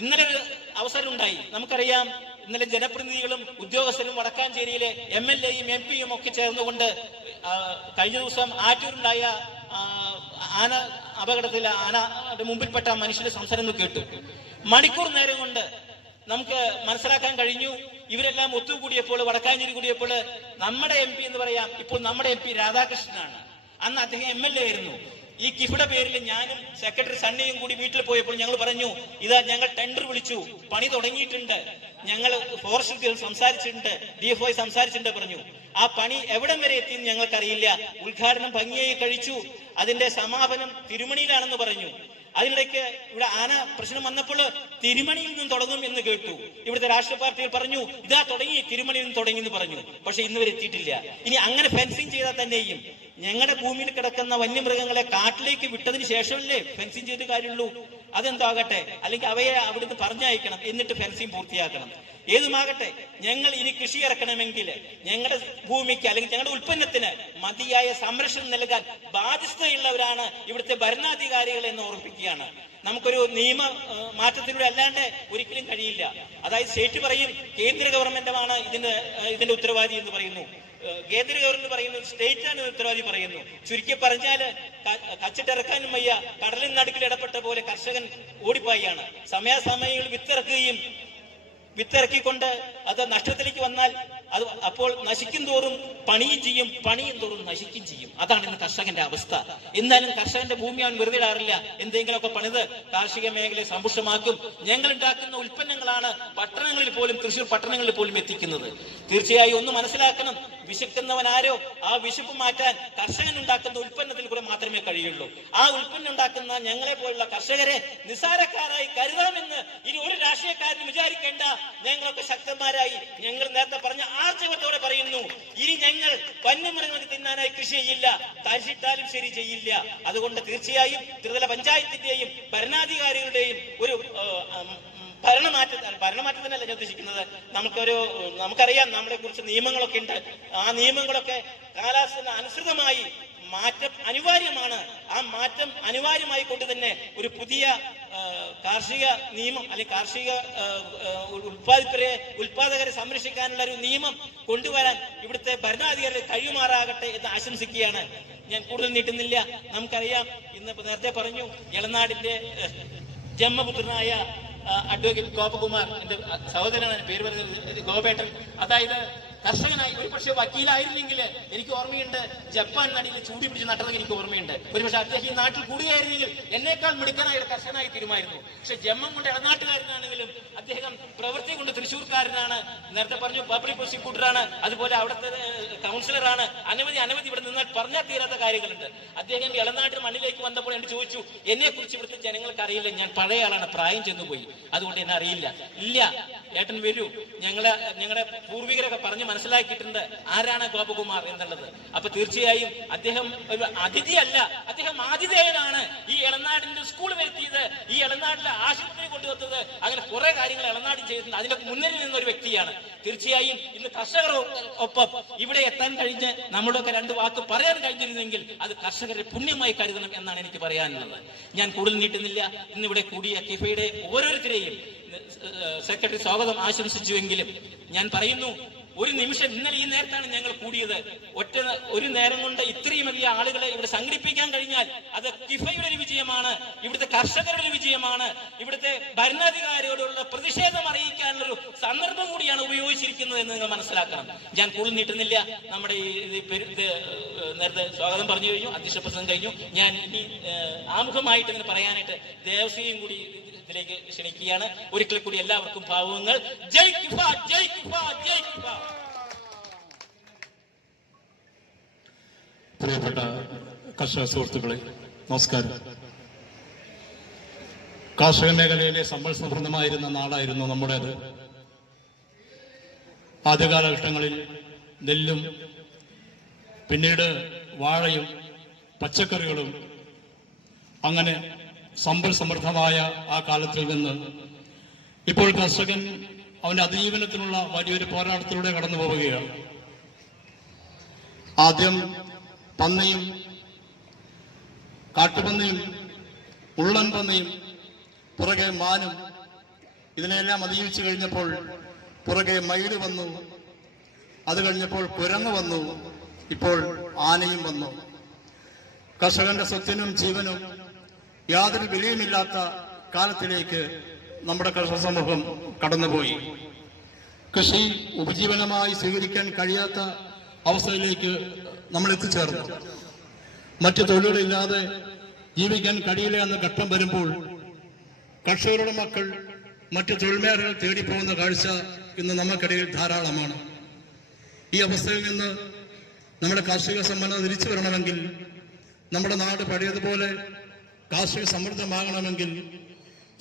ഇന്നലെ ഒരു അവസരം ഉണ്ടായി. നമുക്കറിയാം, ഇന്നലെ ജനപ്രതിനിധികളും ഉദ്യോഗസ്ഥരും വടക്കാഞ്ചേരിയിലെ MLAയും MP യും ഒക്കെ ചേർന്നുകൊണ്ട് കഴിഞ്ഞ ദിവസം ആറ്റൂരുണ്ടായ ആന അപകടത്തിൽ ആനയുടെ മുമ്പിൽപ്പെട്ട മനുഷ്യന്റെ സംസാരം കേട്ടു. മണിക്കൂർ നേരം കൊണ്ട് നമുക്ക് മനസ്സിലാക്കാൻ കഴിഞ്ഞു. ഇവരെല്ലാം ഒത്തുകൂടിയപ്പോൾ, വടക്കാഞ്ചേരി കൂടിയപ്പോൾ നമ്മുടെ MP എന്ന് പറയാം, ഇപ്പോൾ നമ്മുടെ MP രാധാകൃഷ്ണനാണ്. അന്ന് അദ്ദേഹം MLA ആയിരുന്നു. ഈ കിഫയുടെ പേരിൽ ഞാനും സെക്രട്ടറി സണ്ണിയും കൂടി വീട്ടിൽ പോയപ്പോൾ ഞങ്ങൾ പറഞ്ഞു, ഇതാ ഞങ്ങൾ ടെൻഡർ വിളിച്ചു, പണി തുടങ്ങിയിട്ടുണ്ട്, ഞങ്ങൾ ഫോറസ്റ്റ് സംസാരിച്ചിട്ടുണ്ട്, DFO സംസാരിച്ചിട്ടുണ്ട് പറഞ്ഞു. ആ പണി എവിടം വരെ എത്തിയെന്ന് ഞങ്ങൾക്കറിയില്ല. ഉദ്ഘാടനം ഭംഗിയായി കഴിച്ചു, അതിന്റെ സമാപനം തിരുമണിയിലാണെന്ന് പറഞ്ഞു. അതിനിടയ്ക്ക് ഇവിടെ ആന പ്രശ്നം വന്നപ്പോൾ തിരുമണിയിൽ നിന്ന് തുടങ്ങും എന്ന് കേട്ടു. ഇവിടുത്തെ രാഷ്ട്രീയ പാർട്ടികൾ പറഞ്ഞു, ഇതാ തുടങ്ങി, തിരുമണിയിൽ നിന്ന് തുടങ്ങി എന്ന് പറഞ്ഞു. പക്ഷെ ഇന്ന് വരെ എത്തിയിട്ടില്ല. ഇനി അങ്ങനെ ഫെൻസിങ് ചെയ്താൽ തന്നെയും ഞങ്ങളുടെ ഭൂമിയിൽ കിടക്കുന്ന വന്യമൃഗങ്ങളെ കാട്ടിലേക്ക് വിട്ടതിന് ശേഷമല്ലേ ഫെൻസിങ് ചെയ്തിട്ട് കാര്യമുള്ളൂ. അതെന്താകട്ടെ, അല്ലെങ്കിൽ അവയെ അവിടുന്ന് പറഞ്ഞയക്കണം, എന്നിട്ട് ഫെൻസിങ് പൂർത്തിയാക്കണം. ഏതുമാകട്ടെ, ഞങ്ങൾ ഇനി കൃഷി ഇറക്കണമെങ്കിൽ ഞങ്ങളുടെ ഭൂമിക്ക് അല്ലെങ്കിൽ ഞങ്ങളുടെ ഉൽപ്പന്നത്തിന് മതിയായ സംരക്ഷണം നൽകാൻ ബാധ്യതയുള്ളവരാണ് ഇവിടുത്തെ ഭരണാധികാരികൾ എന്ന് ഓർമ്മിപ്പിക്കുകയാണ്. നമുക്കൊരു നിയമ മാറ്റത്തിലൂടെ അല്ലാണ്ട് ഒരിക്കലും കഴിയില്ല. അതായത് സ്റ്റേറ്റ് പറയും കേന്ദ്ര ഗവൺമെന്റാണ് ഇതിന്റെ ഉത്തരവാദി എന്ന് പറയുന്നു, കേന്ദ്ര ഗവൺമെന്റ് പറയുന്നു സ്റ്റേറ്റ് ആണ് ഉത്തരവാദി പറയുന്നു. ചുരുക്കി പറഞ്ഞാല് കച്ചിട്ടിറക്കാനും വയ്യ, കടലിൻ നടുക്കിൽ ഇടപെട്ട പോലെ കർഷകൻ ഓടിപ്പായാണ്. സമയാസമയങ്ങളിൽ വിത്തിറക്കിക്കൊണ്ട് അത് നഷ്ടത്തിലേക്ക് വന്നാൽ അത് അപ്പോൾ നശിക്കും തോറും പണിയും തോറും നശിക്കും ചെയ്യും. അതാണ് ഇന്ന് കർഷകന്റെ അവസ്ഥ. എന്നാലും കർഷകന്റെ ഭൂമി അവൻ വെറുതെ ഇടാറില്ല, എന്തെങ്കിലുമൊക്കെ പണിത് കാർഷിക മേഖലയെ സമ്പുഷ്ടമാക്കും. ഞങ്ങൾ ഉണ്ടാക്കുന്ന ഉൽപ്പന്നങ്ങളാണ് പട്ടണങ്ങളിൽ പോലും, തൃശ്ശൂർ പട്ടണങ്ങളിൽ പോലും എത്തിക്കുന്നത്. തീർച്ചയായും ഒന്ന് മനസ്സിലാക്കണം, വിശക്കുന്നവനാരോ ആ വിശപ്പ് മാറ്റാൻ കർഷകൻ ഉണ്ടാക്കുന്ന ഉൽപ്പന്നത്തിൽ കൂടെ മാത്രമേ കഴിയുള്ളൂ. ആ ഉൽപ്പന്നം ഉണ്ടാക്കുന്ന ഞങ്ങളെ പോലുള്ള കർഷകരെ നിസ്സാരക്കാരായി കരുതാമെന്ന് ഇനി ഒരു രാഷ്ട്രീയക്കാരനും വിചാരിക്കേണ്ട. ഞങ്ങളൊക്കെ ശക്തന്മാരായി, ഞങ്ങൾ നേരത്തെ പറഞ്ഞ ആർജവത്തോടെ പറയുന്നു, ഇനി ഞങ്ങൾ വന്യമൃഗങ്ങൾക്ക് തിന്നാനായി കൃഷി ചെയ്യില്ല, തരിച്ചിട്ടാലും ശരി ചെയ്യില്ല. അതുകൊണ്ട് തീർച്ചയായും ത്രിതല പഞ്ചായത്തിന്റെയും ഭരണാധികാരികളുടെയും ഒരു ഭരണമാറ്റത്തിനല്ല ഞാൻ ഉദ്ദേശിക്കുന്നത്. നമുക്കറിയാം നമ്മളെ കുറിച്ച് നിയമങ്ങളൊക്കെ ഉണ്ട്. ആ നിയമങ്ങളൊക്കെ കാലാവസ്ഥ അനുസൃതമായി മാറ്റം അനിവാര്യമാണ്. ആ മാറ്റം അനിവാര്യമായി കൊണ്ട് തന്നെ ഒരു പുതിയ കാർഷിക നിയമം അല്ലെങ്കിൽ കാർഷിക ഉൽപാദകരെ സംരക്ഷിക്കാനുള്ള ഒരു നിയമം കൊണ്ടുവരാൻ ഇവിടുത്തെ ഭരണാധികാരികൾ കഴിയുമാറാകട്ടെ എന്ന് ആശംസിക്കുകയാണ്. ഞാൻ കൂടുതൽ നീട്ടുന്നില്ല. നമുക്കറിയാം, ഇന്ന് നേരത്തെ പറഞ്ഞു, എളനാടിന്റെ ജന്മപുത്രനായ അഡ്വക്കേറ്റ് ഗോപകുമാർ, എന്റെ സഹോദരനാണ്, പേര് പറഞ്ഞത് ഗോപേട്ടൻ. അതായത് കർഷകനായി, ഒരു പക്ഷേ വക്കീലായിരുന്നെങ്കിൽ എനിക്ക് ഓർമ്മയുണ്ട്, ജപ്പാൻ നടിയിൽ ചൂടി പിടിച്ച് നട്ടതൊക്കെ എനിക്ക് ഓർമ്മയുണ്ട്. ഒരുപക്ഷെ അദ്ദേഹം ഈ നാട്ടിൽ കൂടുകയായിരുന്നെങ്കിൽ എന്നേക്കാൾ മിടുക്കനായ കർഷകനായി തീരുമായിരുന്നു. പക്ഷെ ജന്മം കൊണ്ട് ഇടനാട്ടുകാരനാണെങ്കിലും അദ്ദേഹം പ്രവൃത്തി കൊണ്ട് തൃശ്ശൂർക്കാരനാണ്. നേരത്തെ പറഞ്ഞു പബ്ലിക് പ്രോസിക്യൂട്ടറാണ്, അതുപോലെ അവിടുത്തെ കൗൺസിലറാണ്. അനവധി ഇവിടെ നിന്നാൽ പറഞ്ഞാൽ തീരാത്ത കാര്യങ്ങളുണ്ട്. അദ്ദേഹം ഇളനാട്ടിൽ മണ്ണിലേക്ക് വന്നപ്പോൾ എന്നോട് ചോദിച്ചു, എന്നെ കുറിച്ച് ഇവിടുത്തെ ജനങ്ങൾക്ക് അറിയില്ല, ഞാൻ പഴയ ആളാണ്, പ്രായം ചെന്നുപോയി, അതുകൊണ്ട് എന്നെ അറിയില്ല. ഇല്ല ഏട്ടൻ വരൂ, ഞങ്ങളുടെ പൂർവികരൊക്കെ പറഞ്ഞ് മനസ്സിലാക്കിയിട്ടുണ്ട് ആരാണ് ഗോപകുമാർ എന്നുള്ളത്. അപ്പൊ തീർച്ചയായും അദ്ദേഹം ഒരു അതിഥിയല്ല, അദ്ദേഹം ആതിഥേയനാണ്. ഈ ഇളനാടിന്റെ സ്കൂൾ വരുത്തിയത്, ഈ ഇളനാടിന്റെ ആശുപത്രി കൊണ്ടുവന്നത്, അങ്ങനെ കുറെ കാര്യങ്ങൾ ഇളനാടിൽ ചെയ്തിട്ടുണ്ട്. അതിന്റെ മുന്നിൽ നിന്ന ഒരു വ്യക്തിയാണ്. തീർച്ചയായും ഇന്ന് കർഷകരൊപ്പം ഇവിടെ എത്താൻ കഴിഞ്ഞ് നമ്മളൊക്കെ രണ്ട് വാക്ക് പറയാൻ കഴിഞ്ഞിരുന്നെങ്കിൽ അത് കർഷകരെ പുണ്യമായി കരുതണം എന്നാണ് എനിക്ക് പറയാനുള്ളത്. ഞാൻ കൂടുതൽ നീട്ടുന്നില്ല. ഇന്നിവിടെ കൂടിയ കിഫയുടെ ഓരോരുത്തരെയും സെക്രട്ടറി സ്വാഗതം ആശംസിച്ചുവെങ്കിലും ഞാൻ പറയുന്നു, ഒരു നിമിഷം, ഇന്നലെ ഈ നേരത്താണ് ഞങ്ങൾ കൂടിയത്, ഒരു നേരം കൊണ്ട് ഇത്രയും വലിയ ആളുകളെ ഇവിടെ സംഘടിപ്പിക്കാൻ കഴിഞ്ഞാൽ അത് കിഫയുടെ ഒരു വിജയമാണ്, ഇവിടുത്തെ കർഷകരുടെ ഒരു വിജയമാണ്, ഇവിടുത്തെ ഭരണാധികാരിയോടുള്ള പ്രതിഷേധം അറിയിക്കാനുള്ളൊരു സന്ദർഭം കൂടിയാണ് ഉപയോഗിച്ചിരിക്കുന്നത് എന്ന് നിങ്ങൾ മനസ്സിലാക്കണം. ഞാൻ കൂടുതൽ നീട്ടുന്നില്ല. നമ്മുടെ നേരത്തെ സ്വാഗതം പറഞ്ഞു കഴിഞ്ഞു, അധ്യക്ഷ പ്രസംഗം കഴിഞ്ഞു. ഞാൻ ഇനി ആമുഖമായിട്ട് ഇതിന് പറയാനായിട്ട് ദേവസ്വയും കൂടി ഇതിലേക്ക് ക്ഷണിക്കുകയാണ്. ഒരിക്കൽ കൂടി എല്ലാവർക്കും ഭാവുകങ്ങൾ. ജയ് കിഫ, ജയ് കിഫ, ജയ് കിഫ. പ്രിയപ്പെട്ട കർഷക സുഹൃത്തുക്കളെ, നമസ്കാരം. കാർഷിക മേഖലയിലെ സമ്പൽ സമൃദ്ധമായിരുന്ന നാടായിരുന്നു നമ്മുടേത്. ആദ്യകാലഘട്ടങ്ങളിൽ നെല്ലും പിന്നീട് വാഴയും പച്ചക്കറികളും അങ്ങനെ സമ്പൽ സമൃദ്ധമായ ആ കാലത്തിൽ നിന്ന് ഇപ്പോൾ കർഷകൻ അവന്റെ അതിജീവനത്തിനുള്ള വലിയൊരു പോരാട്ടത്തിലൂടെ കടന്നു പോവുകയാണ്. ആദ്യം പന്നിയും കാട്ടുപന്നിയും ഉള്ളൻ പന്നിയും പുറകെ മാനും ഇതിനെല്ലാം അതിജീവിച്ചു കഴിഞ്ഞപ്പോൾ പുറകെ മയില് വന്നു, അത് കഴിഞ്ഞപ്പോൾ കുരങ്ങ് വന്നു, ഇപ്പോൾ ആനയും വന്നു. കർഷകന്റെ സ്വത്തിനും ജീവനും യാതൊരു വിലയുമില്ലാത്ത കാലത്തിലേക്ക് നമ്മുടെ കർഷക സമൂഹം കടന്നുപോയി. കൃഷി ഉപജീവനമായി സ്വീകരിക്കാൻ കഴിയാത്ത അവസ്ഥയിലേക്ക് നമ്മൾ എത്തിച്ചേർന്നു. മറ്റു തൊഴിലുകളില്ലാതെ ജീവിക്കാൻ കഴിയില്ല എന്ന ഘട്ടം വരുമ്പോൾ കർഷകരുടെ മക്കൾ മറ്റ് തൊഴിൽ മേഖലകൾ തേടിപ്പോകുന്ന കാഴ്ച ഇന്ന് നമുക്കിടയിൽ ധാരാളമാണ്. ഈ അവസ്ഥയിൽ നിന്ന് നമ്മുടെ കാർഷിക സമ്പന്നത തിരിച്ചു വരണമെങ്കിൽ, നമ്മുടെ നാട് പഴയതുപോലെ കാർഷിക സമൃദ്ധമാകണമെങ്കിൽ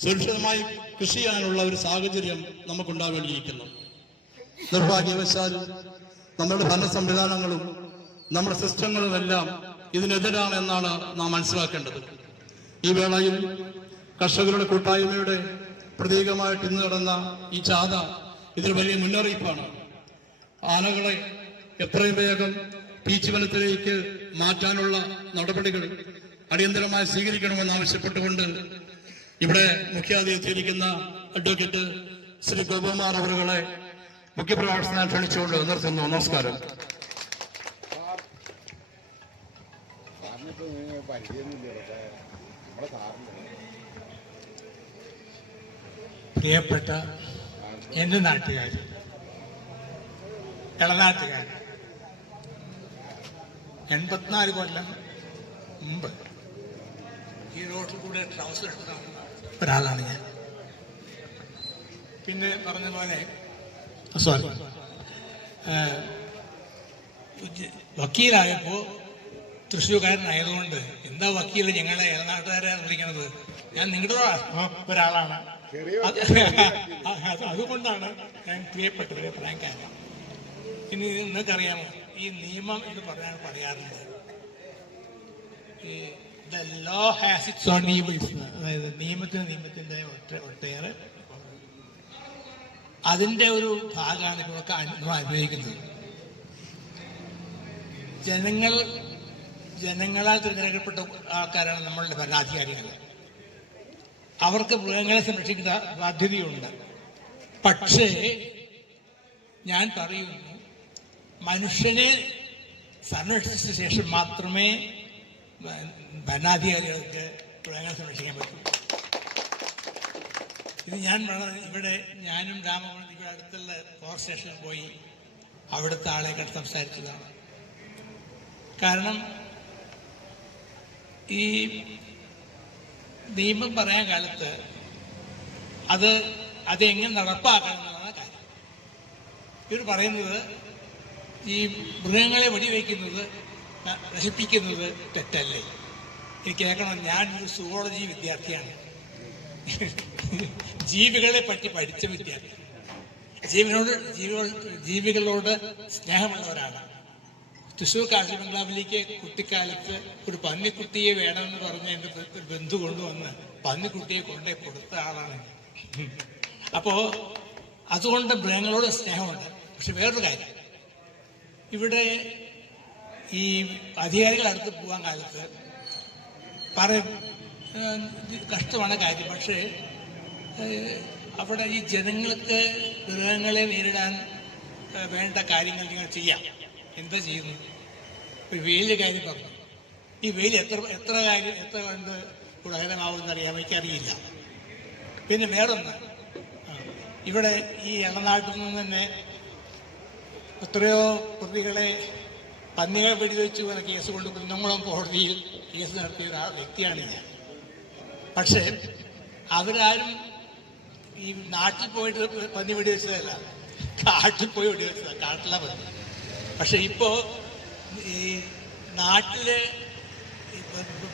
സുരക്ഷിതമായി കൃഷി ചെയ്യാനുള്ള ഒരു സാഹചര്യം നമുക്കുണ്ടാവേണ്ടിയിരിക്കുന്നു. നിർഭാഗ്യവശാൽ നമ്മുടെ ഭരണ സംവിധാനങ്ങളും നമ്മുടെ സിസ്റ്റങ്ങളും എല്ലാം ഇതിനെതിരാണ് എന്നാണ് നാം മനസ്സിലാക്കേണ്ടത്. ഈ വേളയിൽ കർഷകരുടെ കൂട്ടായ്മയുടെ പ്രതീകമായിട്ട് ഇന്ന് നടന്ന ഈ ജാഥ ഇതൊരു വലിയ മുന്നറിയിപ്പാണ്. ആനകളെ എത്രയും വേഗം പീച്ച് വനത്തിലേക്ക് മാറ്റാനുള്ള നടപടികൾ അടിയന്തരമായി സ്വീകരിക്കണമെന്ന് ആവശ്യപ്പെട്ടുകൊണ്ട് ഇവിടെ മുഖ്യാതിഥി എത്തിയിരിക്കുന്ന അഡ്വക്കേറ്റ് ശ്രീ ഗോപകുമാർ അവരുകളെ മുഖ്യപ്രഭാഷണം ക്ഷണിച്ചുകൊണ്ട് നിർത്തുന്നു. നമസ്കാരം. പ്രിയപ്പെട്ട എൻ്റെ നാട്ടുകാർ, ഇളനാട്ടുകാർ, 84 കൊല്ലം മുമ്പ് ഈ റോഡിൽ കൂടെ ട്രൗസർ എടുത്ത ഒരാളാണ് ഞാൻ. പിന്നെ പറഞ്ഞ പോലെ വക്കീലായപ്പോൾ തൃശ്ശൂർക്കാരനായതുകൊണ്ട് എന്താ വക്കീൽ ഞങ്ങളെ ഇളനാട്ടുകാരാണ് വിളിക്കണത്, ഞാൻ നിങ്ങളുടെ ഒരാളാണ്. അതുകൊണ്ടാണ് ഞാൻ പ്രിയപ്പെട്ടവരെ പറയാൻ കാരണം. ഇനി നിങ്ങൾക്കറിയാമോ, ഈ നിയമം എന്ന് പറയാറുണ്ട്, ഈ the law has it's on evils, അതായത് നിയമത്തിന്റെ ഒട്ടേറെ അതിന്റെ ഒരു ഭാഗമാണ് ഇവർക്ക് അനുഭവിക്കുന്നത്. ജനങ്ങളാൽ തിരഞ്ഞെടുക്കപ്പെട്ട ആൾക്കാരാണ് നമ്മളുടെ ഭരണാധികാരികൾ. അവർക്ക് മൃഗങ്ങളെ സംരക്ഷിക്കുന്ന ബാധ്യതയുണ്ട്. പക്ഷേ ഞാൻ പറയുന്നു, മനുഷ്യനെ സംരക്ഷിച്ച ശേഷം മാത്രമേ ഭരണാധികാരികൾക്ക് മൃഗങ്ങളെ സംരക്ഷിക്കാൻ പറ്റൂ. ഇത് ഞാൻ ഇവിടെ ഞാനും രാമകുമാരൻ ഇവിടെ അടുത്തുള്ള ഫോറസ്റ്റ് സ്റ്റേഷനിൽ പോയി അവിടുത്തെ ആളെ കണ്ട് സംസാരിച്ചതാണ്. കാരണം ഈ നിയമം പറയാൻ കാലത്ത് അതെങ്ങനെ നടപ്പാക്കണം എന്നുള്ളതാണ് കാര്യം. ഇവർ പറയുന്നത് ഈ മൃഗങ്ങളെ വെടിവെക്കുന്നത് നശിപ്പിക്കുന്നത് തെറ്റല്ലേ? എനിക്ക് കേൾക്കണം, ഞാനൊരു സുവോളജി വിദ്യാർത്ഥിയാണ്, ജീവികളെ പറ്റി പഠിച്ച വിദ്യാർത്ഥി, ജീവികളോട് സ്നേഹമുള്ളവരാണ്. തൃശ്ശൂർ കാർഷിക ബംഗ്ലാവിലേക്ക് കുട്ടിക്കാലത്ത് ഒരു പന്നിക്കുട്ടിയെ വേണമെന്ന് പറഞ്ഞ് എൻ്റെ ഒരു ബന്ധു കൊണ്ടുവന്ന് പന്നിക്കുട്ടിയെ കൊണ്ടേ കൊടുത്ത ആളാണ്. അപ്പോ അതുകൊണ്ട് മൃഗങ്ങളോട് സ്നേഹമുണ്ട്. പക്ഷെ വേറൊരു കാര്യം, ഇവിടെ ഈ അധികാരികൾ അടുത്ത് പോകാൻ കാലത്ത് പറയും, കഷ്ടമാണ് കാര്യം. പക്ഷേ അവിടെ ഈ ജനങ്ങൾക്ക് മൃഗങ്ങളെ നേരിടാൻ വേണ്ട കാര്യങ്ങൾ നിങ്ങൾ ചെയ്യാം. എന്താ ചെയ്യുന്നത്? ഒരു വെയിലിൻ്റെ കാര്യം പറഞ്ഞു. ഈ വെയിൽ എത്ര കണ്ട് ഗുണകരമാവുമെന്നറിയാൻ എനിക്കറിയില്ല. പിന്നെ വേറൊന്ന്, ഇവിടെ ഈ ഇളനാട്ടിൽ നിന്ന് തന്നെ എത്രയോ പ്രതികളെ പന്നികളെ വെടിവെച്ചു എന്ന കേസ് കൊണ്ട് കുന്നംകുളം കോടതിയിൽ കേസ് നടത്തിയ ഒരു വ്യക്തിയാണ് ഞാൻ. പക്ഷേ അവരാരും ഈ നാട്ടിൽ പോയിട്ട് പന്നി വെടിവെച്ചതല്ല, കാട്ടിൽ പോയി വെടിവെച്ചതാണ്, കാട്ടിലാണ് പന്നി. പക്ഷെ ഇപ്പോൾ ഈ നാട്ടിലെ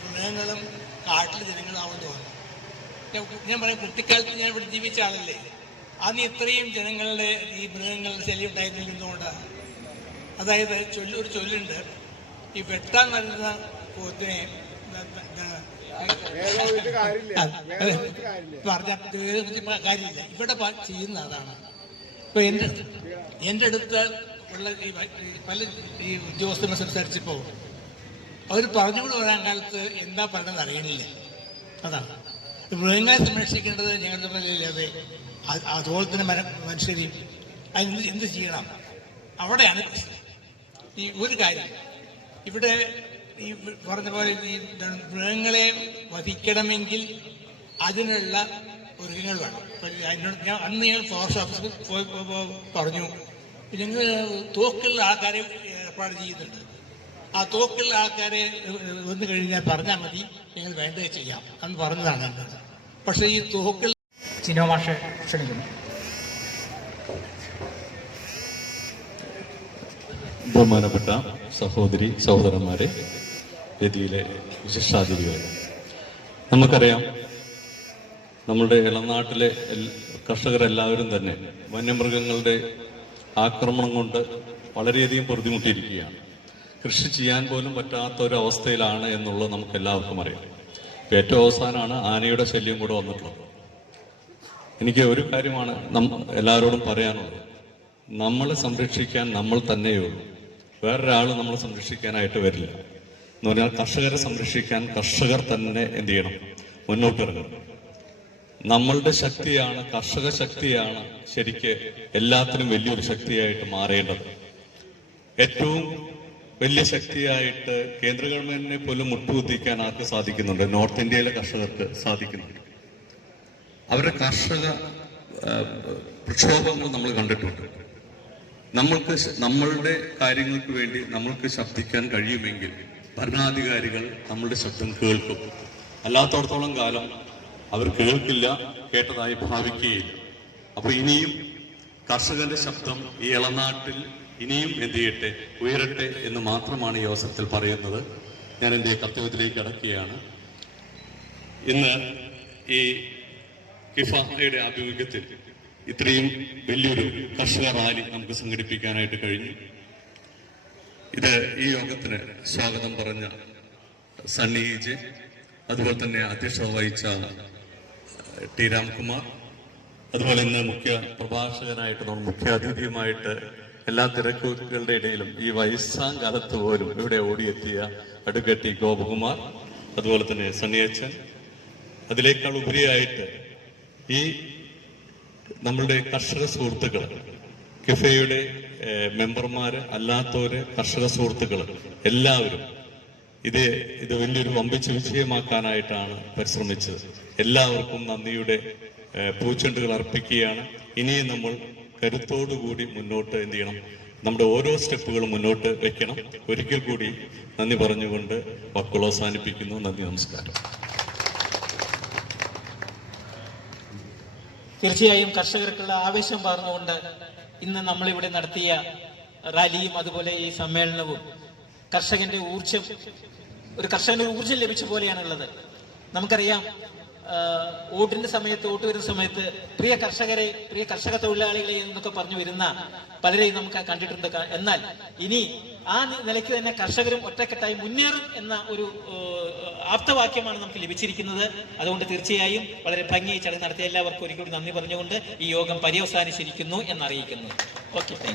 മൃഗങ്ങളും കാട്ടിലെ ജനങ്ങളാവുമെന്ന് തോന്നുന്നു. ഞാൻ പറയാം, കുട്ടിക്കാലത്ത് ഞാൻ ഇവിടെ ജീവിച്ച ആളല്ലേ, അന്ന് ഇത്രയും ജനങ്ങളുടെ ഈ മൃഗങ്ങളുടെ ശല്യം ഉണ്ടായിരുന്നില്ലെന്നുകൊണ്ടാണ്. അതായത് ഒരു ചൊല്ലുണ്ട്, ഈ വെട്ടാൻ വരുന്ന പോത്തിനെ പറഞ്ഞ കാര്യമില്ല, ഇവിടെ ചെയ്യുന്ന അതാണ്. ഇപ്പൊ എൻ്റെ അടുത്ത് ഉള്ള പല ഈ ഉദ്യോഗസ്ഥരെ സംസാരിച്ചപ്പോൾ അവർ പറഞ്ഞുകൊണ്ട് വരാൻ കാലത്ത് എന്താ പറഞ്ഞത് അറിയണില്ല. അതാണ് മൃഗങ്ങളെ സംരക്ഷിക്കേണ്ടത് ഞങ്ങളുടെ മേലല്ലാതെ അതുപോലെ തന്നെ മനുഷ്യരെയും എന്ത് ചെയ്യണം, അവിടെയാണ് പ്രശ്നം. ഈ ഒരു കാര്യം, ഇവിടെ ഈ പറഞ്ഞ പോലെ ഈ മൃഗങ്ങളെ വധിക്കണമെങ്കിൽ അതിനുള്ള മൃഗങ്ങൾ വേണം. അന്ന് ഞങ്ങൾ ഫോറസ്റ്റ് ഓഫീസിൽ പോയി പറഞ്ഞു, ഞങ്ങൾ തോക്കുള്ള ആൾക്കാരെ ഏർപ്പാട് ചെയ്യുന്നുണ്ട്. ആ തോക്കുള്ള ആൾക്കാരെ വന്നു കഴിഞ്ഞാൽ പറഞ്ഞാൽ മതി, ഞങ്ങൾ വേണ്ടത് ചെയ്യാം എന്ന് പറഞ്ഞതാണ്. പക്ഷേ ഈ തോക്കുള്ള ചിനോ മാഷെ ക്ഷണിക്കുന്നു. ബഹുമാനപ്പെട്ട സഹോദരി സഹോദരന്മാരെ, വേദിയിലെ വിശിഷ്ടാതിഥികൾ, നമുക്കറിയാം നമ്മുടെ ഇളനാട്ടിലെ കർഷകരെല്ലാവരും തന്നെ വന്യമൃഗങ്ങളുടെ ആക്രമണം കൊണ്ട് വളരെയധികം പൊറുതിമുട്ടിയിരിക്കുകയാണ്. കൃഷി ചെയ്യാൻ പോലും പറ്റാത്ത ഒരു അവസ്ഥയിലാണ് എന്നുള്ളത് നമുക്ക് എല്ലാവർക്കും അറിയാം. ഏറ്റവും അവസാനമാണ് ആനയുടെ ശല്യം കൂടെ വന്നിട്ടുള്ളത്. എനിക്ക് ഒരു കാര്യമാണ് എല്ലാവരോടും പറയാനുള്ളത്, നമ്മളെ സംരക്ഷിക്കാൻ നമ്മൾ തന്നെയുള്ളൂ, വേറൊരാൾ നമ്മളെ സംരക്ഷിക്കാനായിട്ട് വരില്ല. എന്ന് പറഞ്ഞാൽ കർഷകരെ സംരക്ഷിക്കാൻ കർഷകർ തന്നെ എന്ത് ചെയ്യണം, മുന്നോട്ടിറങ്ങണം. നമ്മളുടെ ശക്തിയാണ്, കർഷക ശക്തിയാണ് ശരിക്ക് എല്ലാത്തിനും വലിയൊരു ശക്തിയായിട്ട് മാറേണ്ടത്. ഏറ്റവും വലിയ ശക്തിയായിട്ട് കേന്ദ്ര ഗവൺമെന്റിനെ പോലും മുട്ടുകുത്തിക്കാൻ ആർക്ക് സാധിക്കുന്നുണ്ട്? നോർത്ത് ഇന്ത്യയിലെ കർഷകർക്ക് സാധിക്കുന്നുണ്ട്. അവരുടെ കർഷക പ്രക്ഷോഭങ്ങൾ നമ്മൾ കണ്ടിട്ടുണ്ട്. നമ്മളുടെ കാര്യങ്ങൾക്ക് വേണ്ടി നമ്മൾക്ക് ശബ്ദിക്കാൻ കഴിയുമെങ്കിൽ ഭരണാധികാരികൾ നമ്മളുടെ ശബ്ദം കേൾക്കും. അല്ലാത്തടത്തോളം കാലം അവർ കേൾക്കില്ല, കേട്ടതായി ഭാവിക്കുകയില്ല. അപ്പൊ ഇനിയും കർഷകന്റെ ശബ്ദം ഈ ഇളനാട്ടിൽ ഇനിയും എന്ത് ചെയ്യട്ടെ, ഉയരട്ടെ എന്ന് മാത്രമാണ് ഈ അവസരത്തിൽ പറയുന്നത്. ഞാൻ എൻ്റെ കർത്തവ്യത്തിലേക്ക് കടക്കുകയാണ്. ഇന്ന് ഈ കിഫയുടെ ആഭിമുഖ്യത്തിൽ ഇത്രയും വലിയൊരു കർഷക റാലി നമുക്ക് സംഘടിപ്പിക്കാനായിട്ട് കഴിഞ്ഞു. ഈ യോഗത്തിന് സ്വാഗതം പറഞ്ഞ സണ്ണി ജെ, അതുപോലെ തന്നെ അധ്യക്ഷത വഹിച്ച ടി രാംകുമാർ, അതുപോലെ ഇന്ന് മുഖ്യ പ്രഭാഷകനായിട്ട് നമ്മൾ മുഖ്യാതിഥിയുമായിട്ട് എല്ലാ തിരക്കുകളുടെ ഇടയിലും ഈ വയസ്സാം കാലത്ത് പോലും ഇവിടെ ഓടിയെത്തിയ അഡ്വക്കേറ്റ് ഗോപകുമാർ, അതുപോലെ തന്നെ സണ്ണിയച്ചൻ, അതിനേക്കാൾ ഉപരിയായിട്ട് ഈ നമ്മളുടെ കർഷക സുഹൃത്തുക്കൾ, കിഫയുടെ മെമ്പർമാര് അല്ലാത്തവര്, കർഷക സുഹൃത്തുക്കൾ എല്ലാവരും ഇത് വലിയൊരു വമ്പിച്ച വിജയമാക്കാനായിട്ടാണ് പരിശ്രമിച്ചത്. എല്ലാവർക്കും നന്ദിയുടെ പൂച്ചെണ്ടുകൾ അർപ്പിക്കുകയാണ്. ഇനിയും നമ്മൾ കരുത്തോടുകൂടി മുന്നോട്ട് എന്ത് ചെയ്യണം, നമ്മുടെ ഓരോ സ്റ്റെപ്പുകളും മുന്നോട്ട് വെക്കണം. ഒരിക്കൽ കൂടി നന്ദി പറഞ്ഞുകൊണ്ട് വാക്കുകൾ അവസാനിപ്പിക്കുന്നു. നന്ദി, നമസ്കാരം. തീർച്ചയായും കർഷകർക്കുള്ള ആവേശം പകർന്നുകൊണ്ട് ഇന്ന് നമ്മളിവിടെ നടത്തിയ റാലിയും അതുപോലെ ഈ സമ്മേളനവും കർഷകന്റെ ഊർജം, ഒരു കർഷകന്റെ ഊർജം ലഭിച്ച പോലെയാണുള്ളത്. നമുക്കറിയാം, വോട്ടിന്റെ സമയത്ത്, വോട്ട് വരുന്ന സമയത്ത് പ്രിയ കർഷകരെ, പ്രിയ കർഷക തൊഴിലാളികളെ എന്നൊക്കെ പറഞ്ഞു വരുന്ന പലരെയും നമുക്ക് കണ്ടിട്ടുണ്ട്. എന്നാൽ ഇനി ആ നിലയ്ക്ക് തന്നെ കർഷകരും ഒറ്റക്കെട്ടായി മുന്നേറും എന്ന ഒരു ആപ്തവാക്യമാണ് നമുക്ക് ലഭിച്ചിരിക്കുന്നത്. അതുകൊണ്ട് തീർച്ചയായും വളരെ ഭംഗിയായി ചടങ്ങ് നടത്തിയ എല്ലാവർക്കും ഒരിക്കലും നന്ദി പറഞ്ഞുകൊണ്ട് ഈ യോഗം പര്യവസാനിച്ചിരിക്കുന്നു എന്നറിയിക്കുന്നു. Okay, thank U.